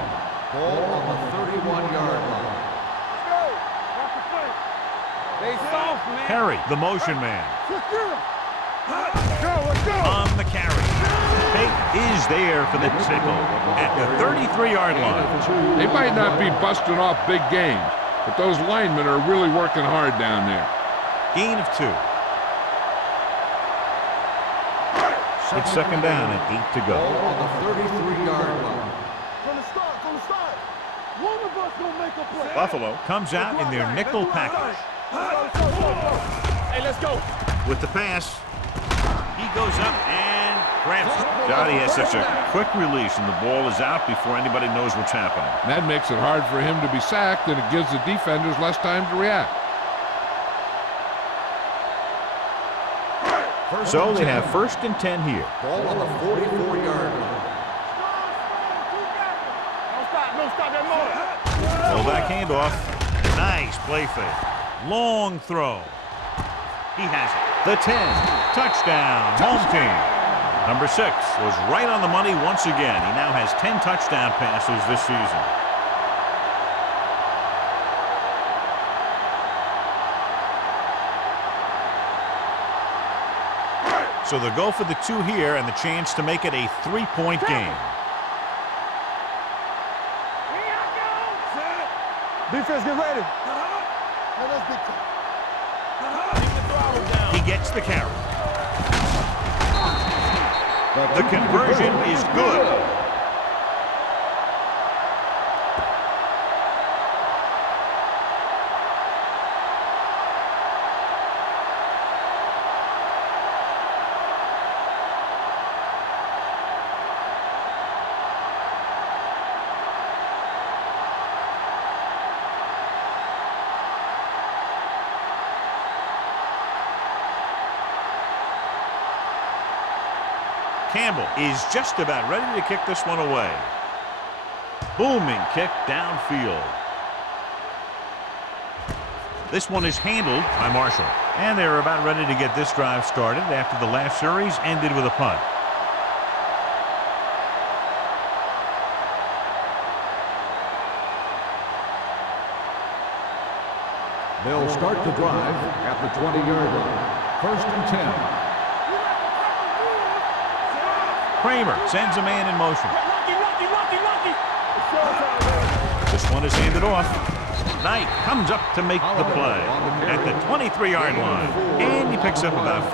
Ball on the 31-yard line. Let's go. Watch the play. They soft, man. Perry, the motion man. Let's go. Let's go. On the carry. Payton is there for the tickle at the 33-yard line. They might not be busting off big games, but those linemen are really working hard down there. Gain of 2. It's second down and 8 to go. Ball on the 33-yard line. From the start. One of us gonna make a play. Buffalo comes out in their nickel package. Hey, let's go. With the pass, he goes up and grabs it. Johnny has such a quick release, and the ball is out before anybody knows what's happening. That makes it hard for him to be sacked, and it gives the defenders less time to react. So they have first and 10 here. Ball on the 44-yard line. Don't stop that motor. Fullback handoff. Nice play fake. Long throw. He has it. The 10. Touchdown. Home team. Number 6 was right on the money once again. He now has 10 touchdown passes this season. So they'll go for the 2 here and the chance to make it a 3-point game. Defense, get ready. He gets the carry. The conversion is good. Campbell is just about ready to kick this one away. Booming kick downfield. This one is handled by Marshall. And they're about ready to get this drive started after the last series ended with a punt. They'll start the drive at the 20-yard line. First and 10. Kramer sends a man in motion. This one is handed off. Knight comes up to make the play at the 23-yard line. And he picks up about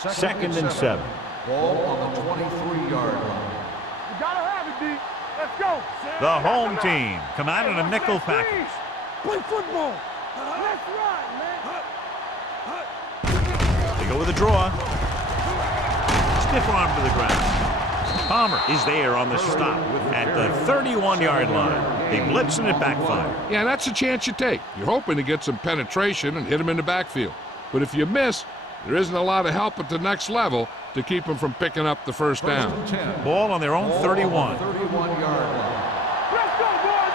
4. Second and 7. Ball on the 23-yard line. You gotta have it, D. Let's go. The home team come out in a nickel package. Play football. Let's run, man. They go with a draw. Stiff arm to the ground. Palmer is there on the stop at the 31-yard line. They blitz and it backfire. Yeah, that's a chance you take. You're hoping to get some penetration and hit him in the backfield. But if you miss, there isn't a lot of help at the next level to keep them from picking up the first down. Ball on their own 31. 31-yard line. Let's go, boys.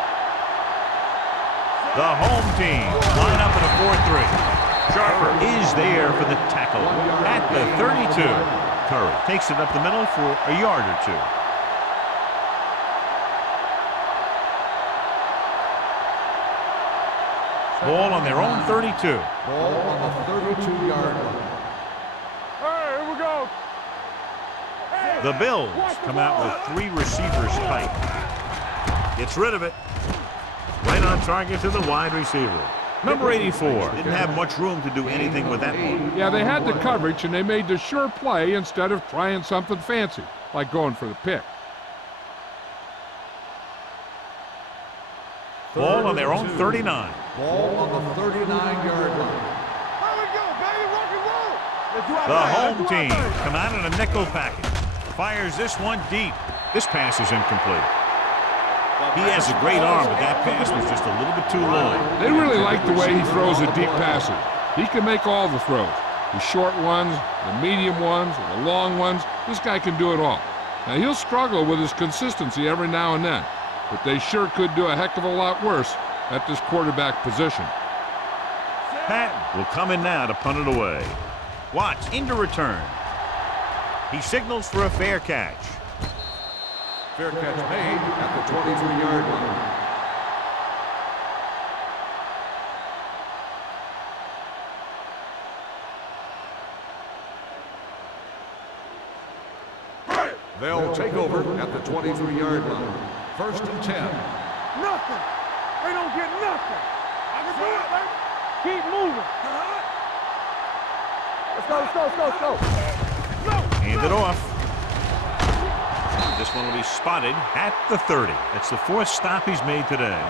The home team line up in a 4-3. Sharper is there for the tackle at the 32. Curry takes it up the middle for a yard or 2. Ball on their own 32. Ball on the 32-yard line. All right, here we go. The Bills come out with 3 receivers tight. Gets rid of it. Right on target to the wide receiver. Number 84 didn't have much room to do anything with that one. Yeah, they had the coverage, and they made the sure play instead of trying something fancy, like going for the pick. Ball on their own 39. Ball on the 39-yard line. Here we go, baby. Rock and roll. The home team come out in a nickel package. Fires this one deep. This pass is incomplete. He has a great arm, but that pass was just a little bit too long. They really like the way he throws the deep passes. He can make all the throws. The short ones, the medium ones, the long ones. This guy can do it all. Now, he'll struggle with his consistency every now and then, but they sure could do a heck of a lot worse at this quarterback position. Pat will come in now to punt it away. Watts into return. He signals for a fair catch. Fair catch made at the 23-yard line. They'll take over at the 23-yard line. 1st and 10. Nothing. They don't get nothing. I can do it, baby. Keep moving. Let's go. Hand it off. This one will be spotted at the 30. That's the 4th stop he's made today.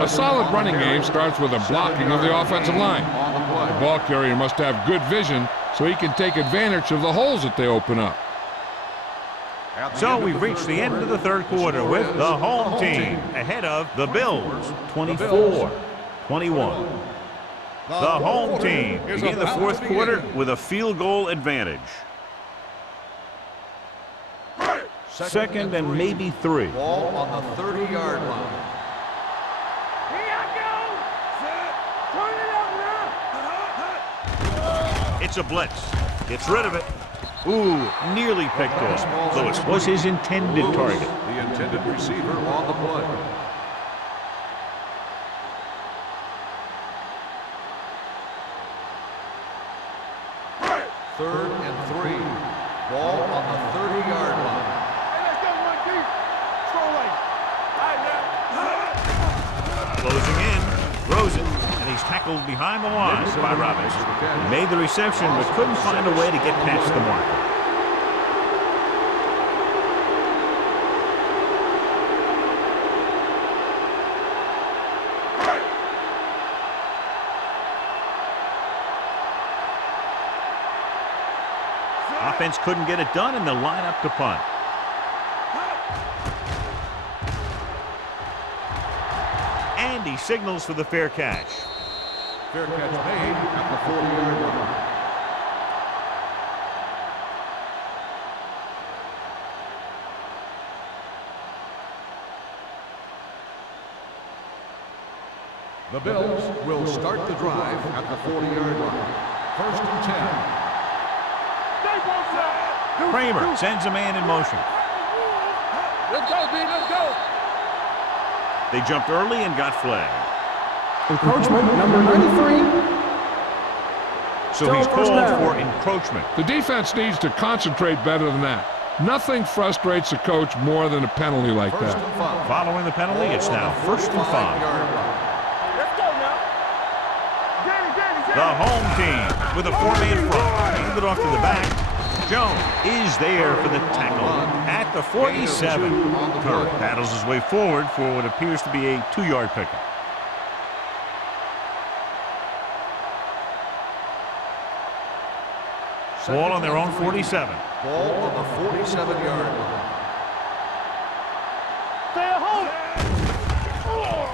A solid running game starts with a blocking of the offensive line. The ball carrier must have good vision so he can take advantage of the holes that they open up. So we've reached the end of the 3rd quarter with the home team ahead of the Bills, 24-21. The home team begin the 4th quarter with a field goal advantage. 2nd and maybe 3. Ball on the 30-yard line. Here I go. Turn it up now. It's a blitz. Gets rid of it. Ooh, nearly picked off. Lewis was his intended target. The intended receiver on the play. Third and 3. Ball on the 30-yard line. Hey, let's go, one deep. Throw lane. Closing in, throws it, and he's tackled behind the line by Robbins. He made the reception but couldn't find a way to get past the marker. Offense couldn't get it done, and they'll line up to punt. And he signals for the fair catch. Fair catch made at the 40-yard line. The Bills will start the drive at the 40-yard line. 1st and 10. Kramer sends a man in motion. Let's go, B. Let's go. They jumped early and got flagged. Encroachment number 93. So he's called for encroachment. The defense needs to concentrate better than that. Nothing frustrates a coach more than a penalty like that. Following the penalty, it's now 1st and 5. Let's go now. Danny. The home team with a 4-man front. Handed off to the back. Jones is there for the tackle at the 47. Kirk paddles his way forward for what appears to be a 2-yard pickup. Ball on their own 47. Ball on the 47-yard line. Stay at home.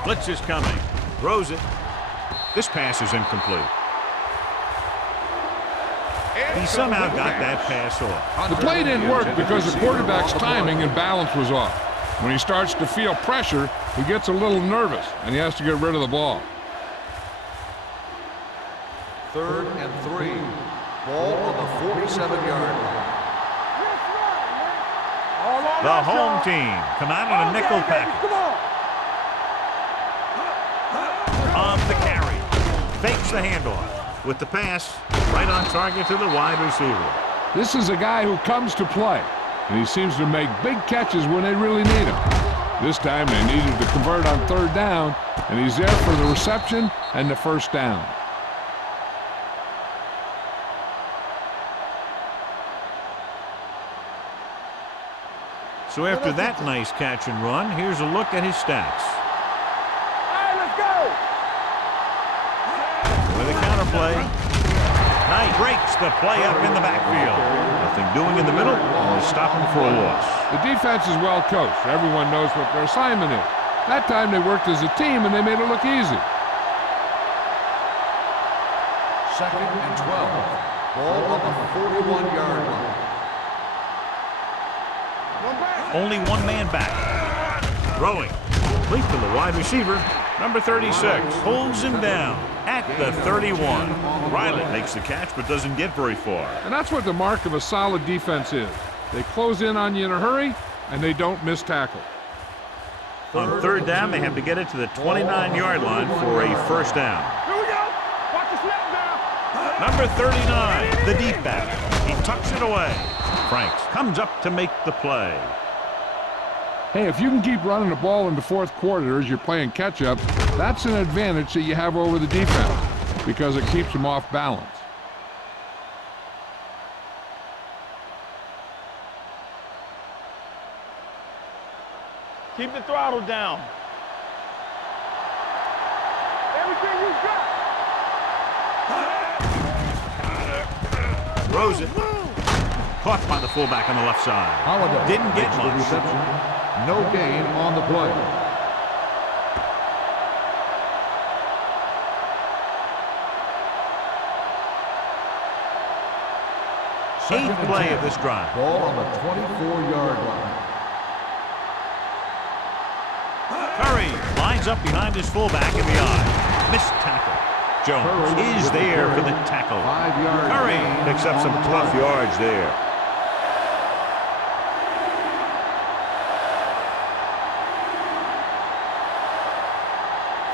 Blitz is coming. Throws it. This pass is incomplete. He somehow got that pass off. The play didn't work because the quarterback's timing and balance was off. When he starts to feel pressure, he gets a little nervous, and he has to get rid of the ball. 3rd and 3. Ball on the 47-yard line. The home team come out in a nickel package. On the carry. Fakes the handoff. With the pass, right on target to the wide receiver. This is a guy who comes to play, and he seems to make big catches when they really need him. This time they needed to convert on 3rd down, and he's there for the reception and the 1st down. So after that nice catch and run, here's a look at his stats. All right, let's go. With a counterplay. Knight breaks the play up in the backfield. Nothing doing in the middle, only stopping for a loss. The defense is well coached. Everyone knows what their assignment is. That time they worked as a team and they made it look easy. 2nd and 12. Ball on the 41-yard line. Only one man back. Throwing. Complete to the wide receiver. Number 36 pulls him down at the 31. Riley makes the catch but doesn't get very far. And that's what the mark of a solid defense is. They close in on you in a hurry, and they don't miss tackle. On third down, they have to get it to the 29-yard line for a first down. Here we go. Watch the snap now. Number 39, the deep back. He tucks it away. Franks comes up to make the play. Hey, if you can keep running the ball in the fourth quarter as you're playing catch-up, that's an advantage that you have over the defense because it keeps them off balance. Keep the throttle down. Everything you got. Throws it. Caught by the fullback on the left side. Holiday Didn't get makes the much. reception. No gain on the play. Eighth play of this drive. Ball on the 24-yard line. Curry lines up behind his fullback in the eye. Missed tackle. Jones is there for the tackle. 5-yard Curry gain picks up on some the tough play. yards there.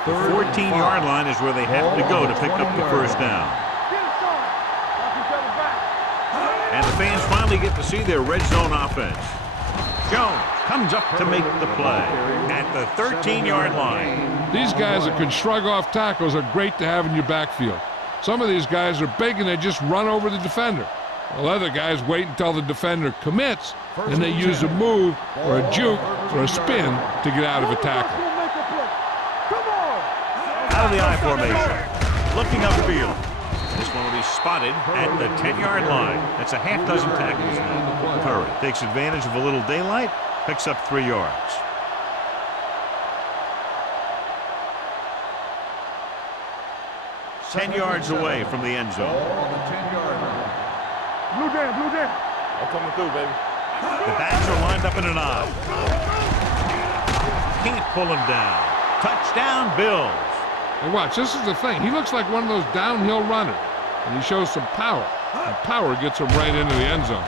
The 14-yard line is where they have to go to pick up the first down. Get it, son. Watch each other back. And the fans finally get to see their red zone offense. Jones comes up to make the play at the 13-yard line. These guys that can shrug off tackles are great to have in your backfield. Some of these guys are big and they just run over the defender. While other guys wait until the defender commits and they use a move or a juke or a spin to get out of a tackle. Out of the I formation, looking upfield. This one will be spotted at the 10-yard line. That's a half dozen tackles now. Curry takes advantage of a little daylight, picks up 3 yards. Ten yards away from the end zone. On the 10-yard line. Blue down, blue down. I'm coming through, baby. The backs are lined up in an I. Can't pull him down. Touchdown, Bills. And watch, this is the thing. He looks like one of those downhill runners, and he shows some power. And power gets him right into the end zone.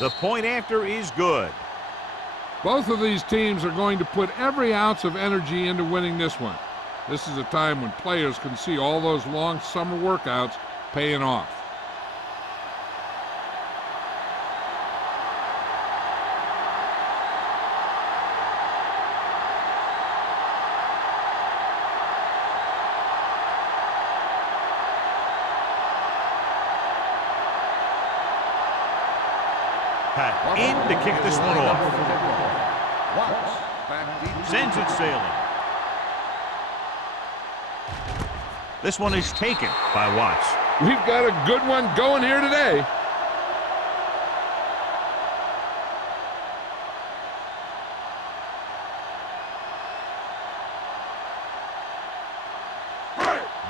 The point after is good. Both of these teams are going to put every ounce of energy into winning this one. This is a time when players can see all those long summer workouts paying off. Pat in to kick this one off. Watts back deep. Sends it sailing. This one is taken by Watts. We've got a good one going here today.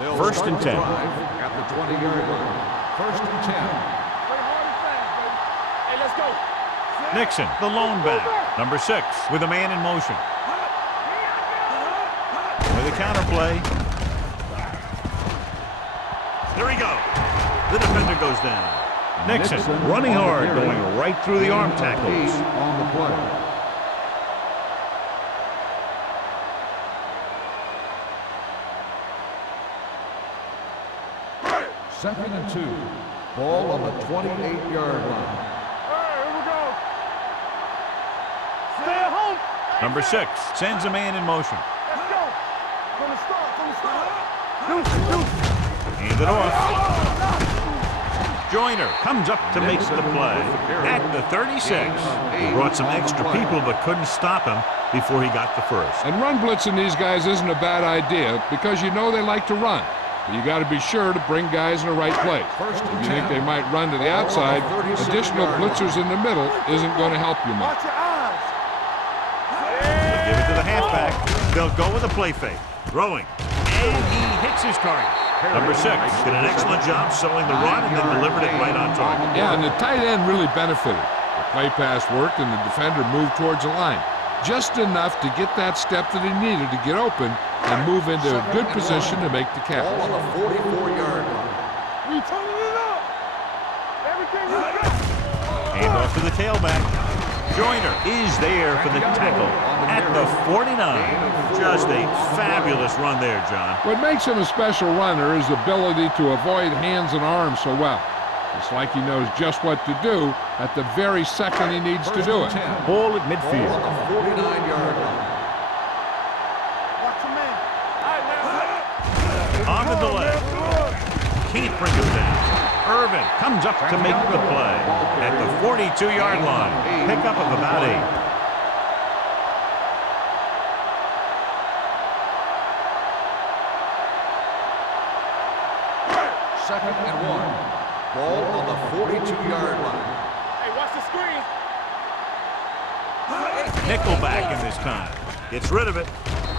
They'll First start and the 10. drive at the 20-yard line. First and 10. Play hard and fast, baby. Hey, let's go. Nixon, the lone back. Number 6 with a man in motion. With a counter play. There he goes. The defender goes down. Nixon running hard, going right through the arm tackles. On the play. Second and 2. Ball on the 28-yard line. All right, here we go. Stay at home. Number 6 sends a man in motion. Let's go. From the start, from the start. Deuce, deuce. Hand it off. Joyner comes up to make the play at the 36. He brought some extra people but couldn't stop him before he got the first. And run blitzing these guys isn't a bad idea because you know they like to run. But you got to be sure to bring guys in the right place. If you think they might run to the outside, additional blitzers in the middle isn't going to help you much. Watch your eyes. They give it to the halfback. They'll go with a play fake. Throwing. And he hits his target. Number 6 did an excellent job selling the run and then delivered it right on target. Yeah, and the tight end really benefited. The play pass worked and the defender moved towards the line. Just enough to get that step that he needed to get open and move into a good position to make the catch. Ball on the 44-yard line. We turning it up. Everything you got. Hand off to the tailback. Joyner is there for the tackle at the 49. Just a fabulous run there, John. What makes him a special runner is the ability to avoid hands and arms so well. It's like he knows just what to do at the very second he needs to do it. Ball at midfield. Ball on the 49-yard line. Watch your man. All right, man. On the delay. Can't bring him down. Irvin comes up to make the play at the 42-yard line. Pickup of about 8. Second and 1. Ball on the 42-yard line. Hey, watch the screen. Nickelback in this time. Gets rid of it.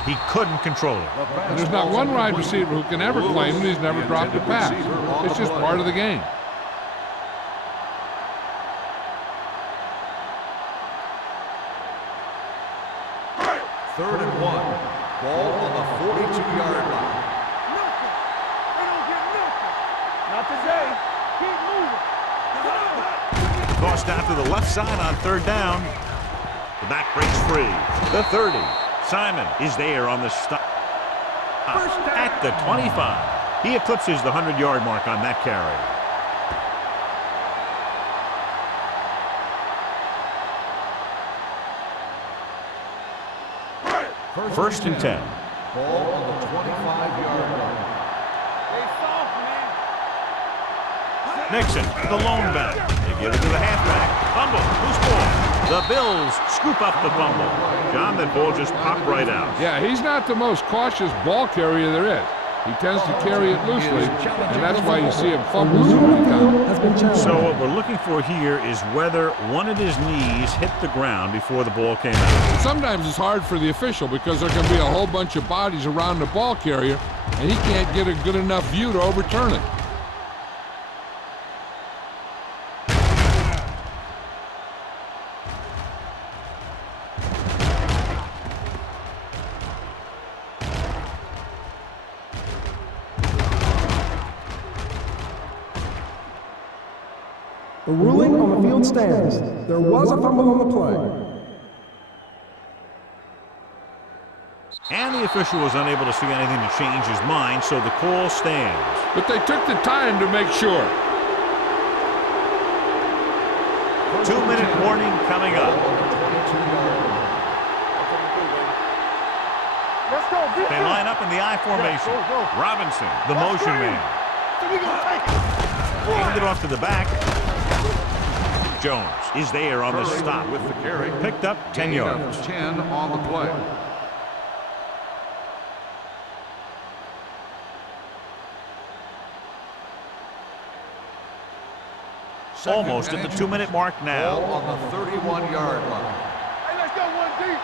He couldn't control it. And there's not one wide receiver who can ever claim that he's never dropped a pass. It's just part of the game. Third and 1. Ball on the 42-yard line. Nothing. They don't get nothing. Not today. Keep moving. Tossed out to the left side on third down. The back breaks free. The 30. Simon is there on the stop. At the 25. He eclipses the 100-yard mark on that carry. First and 10. Ball on the 25-yard line. They soft, man. Nixon, the lone back. They give it to the halfback. Fumble. Who's ball? The Bills scoop up the fumble. John, that ball just popped right out. Yeah, he's not the most cautious ball carrier there is. He tends to carry it loosely, and that's why you see him fumble so many times. So what we're looking for here is whether one of his knees hit the ground before the ball came out. Sometimes it's hard for the official because there can be a whole bunch of bodies around the ball carrier, and he can't get a good enough view to overturn it. The ruling on the field stands. There was a fumble on the play. And the official was unable to see anything to change his mind, so the call stands. But they took the time to make sure. 2-minute warning coming up. Let's go. They line up in the I formation. Robinson, the motion man. So we gonna take it. Hand it off to the back. Jones is there on the stop with the carry. Picked up 10 yards. 10 on the play. Almost at the 2-minute mark now. Ball on the 31-yard line. Hey, let's go one deep.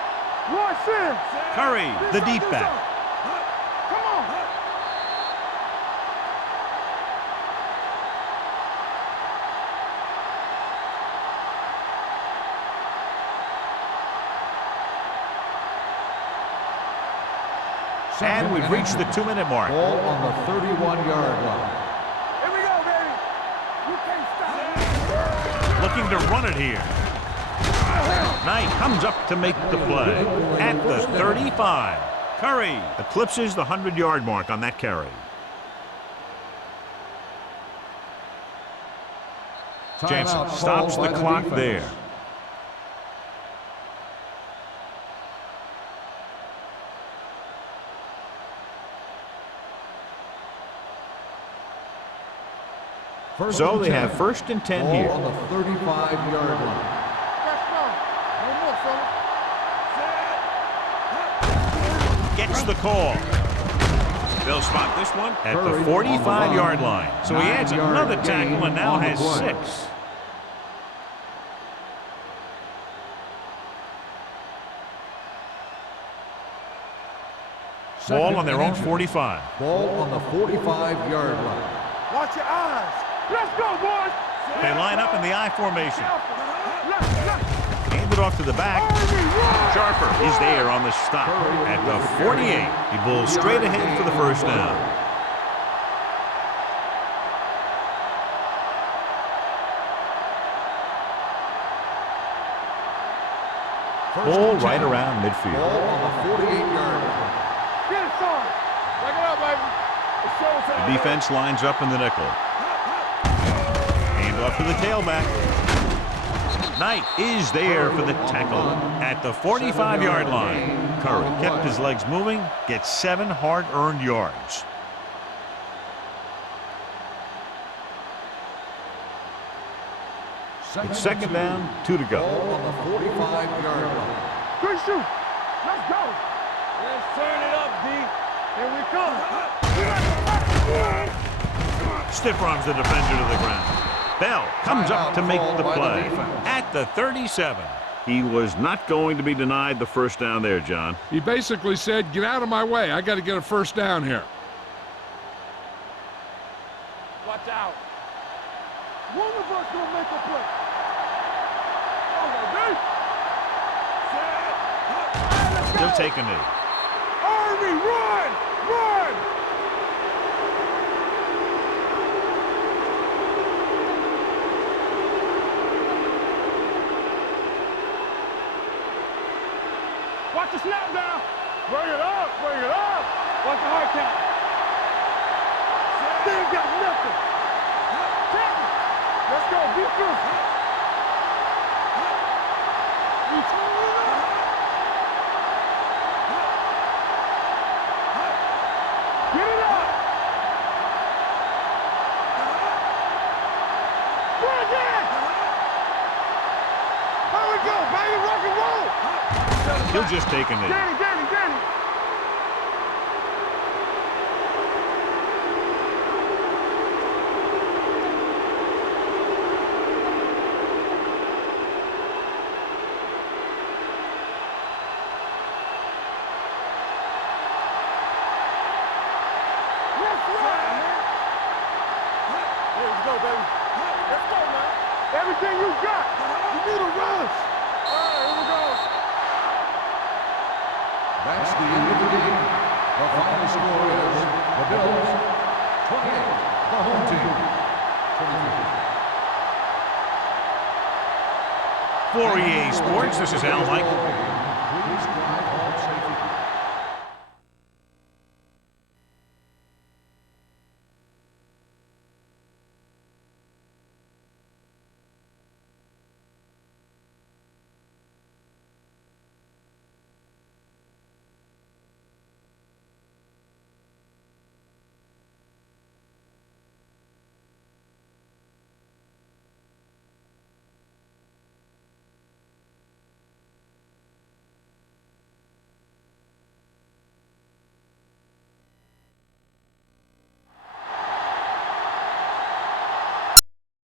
Rush in. Curry, the deep back. Come on. And we've reached the 2-minute mark. Ball on the 31-yard line. Here we go, baby. You can't stop. Looking to run it here. Knight comes up to make the play at the 35. Curry eclipses the 100-yard mark on that carry. Jansen stops the clock there. So they have 1st and 10 Ball here. on the 35-yard line. Let's go. No more, fella. Gets the call. They'll spot this one at the 45-yard line. So he adds another tackle and now has 6. Ball on their own 45. Ball on the 45-yard line. Watch your eyes. Let's go, boys. They line up in the I formation. Left. Hand it off to the back. Sharper is there on the stop at the 48. He bulls straight ahead for the 1st down. Ball right around midfield. Ball on the 48-yard line. Get it started. Back it up, baby. It's showtime. The defense lines up in the nickel. Hand off to the tailback. Knight is there for the tackle at the 45-yard line. Curry kept his legs moving, gets 7 hard-earned yards. It's 2nd down, 2 to go. Ball on the 45-yard line. Good shoot. Let's go. Let's turn it up, D. Here we come. Stiff arms the defender to the ground. Bell comes up to make the play at the 37. He was not going to be denied the 1st down there, John. He basically said, get out of my way. I got to get a 1st down here. Watch out. One of us will make a play. He'll take a knee. Army, run! Run! Watch the snap down. Bring it up, bring it up. Watch the hard count. They ain't got nothing. Tackle. Let's go, be through. Get it up. Bring it. Here we go, baby, rock and roll. He'll just take a knee. Danny. Let's go, baby. Let's go, man. Everything you got. You need a rush. All right, here we go. That's the end of the game. The final score is the Bills 28, the home team 23. For EA Sports, this is Al Michael. Please drive home safely.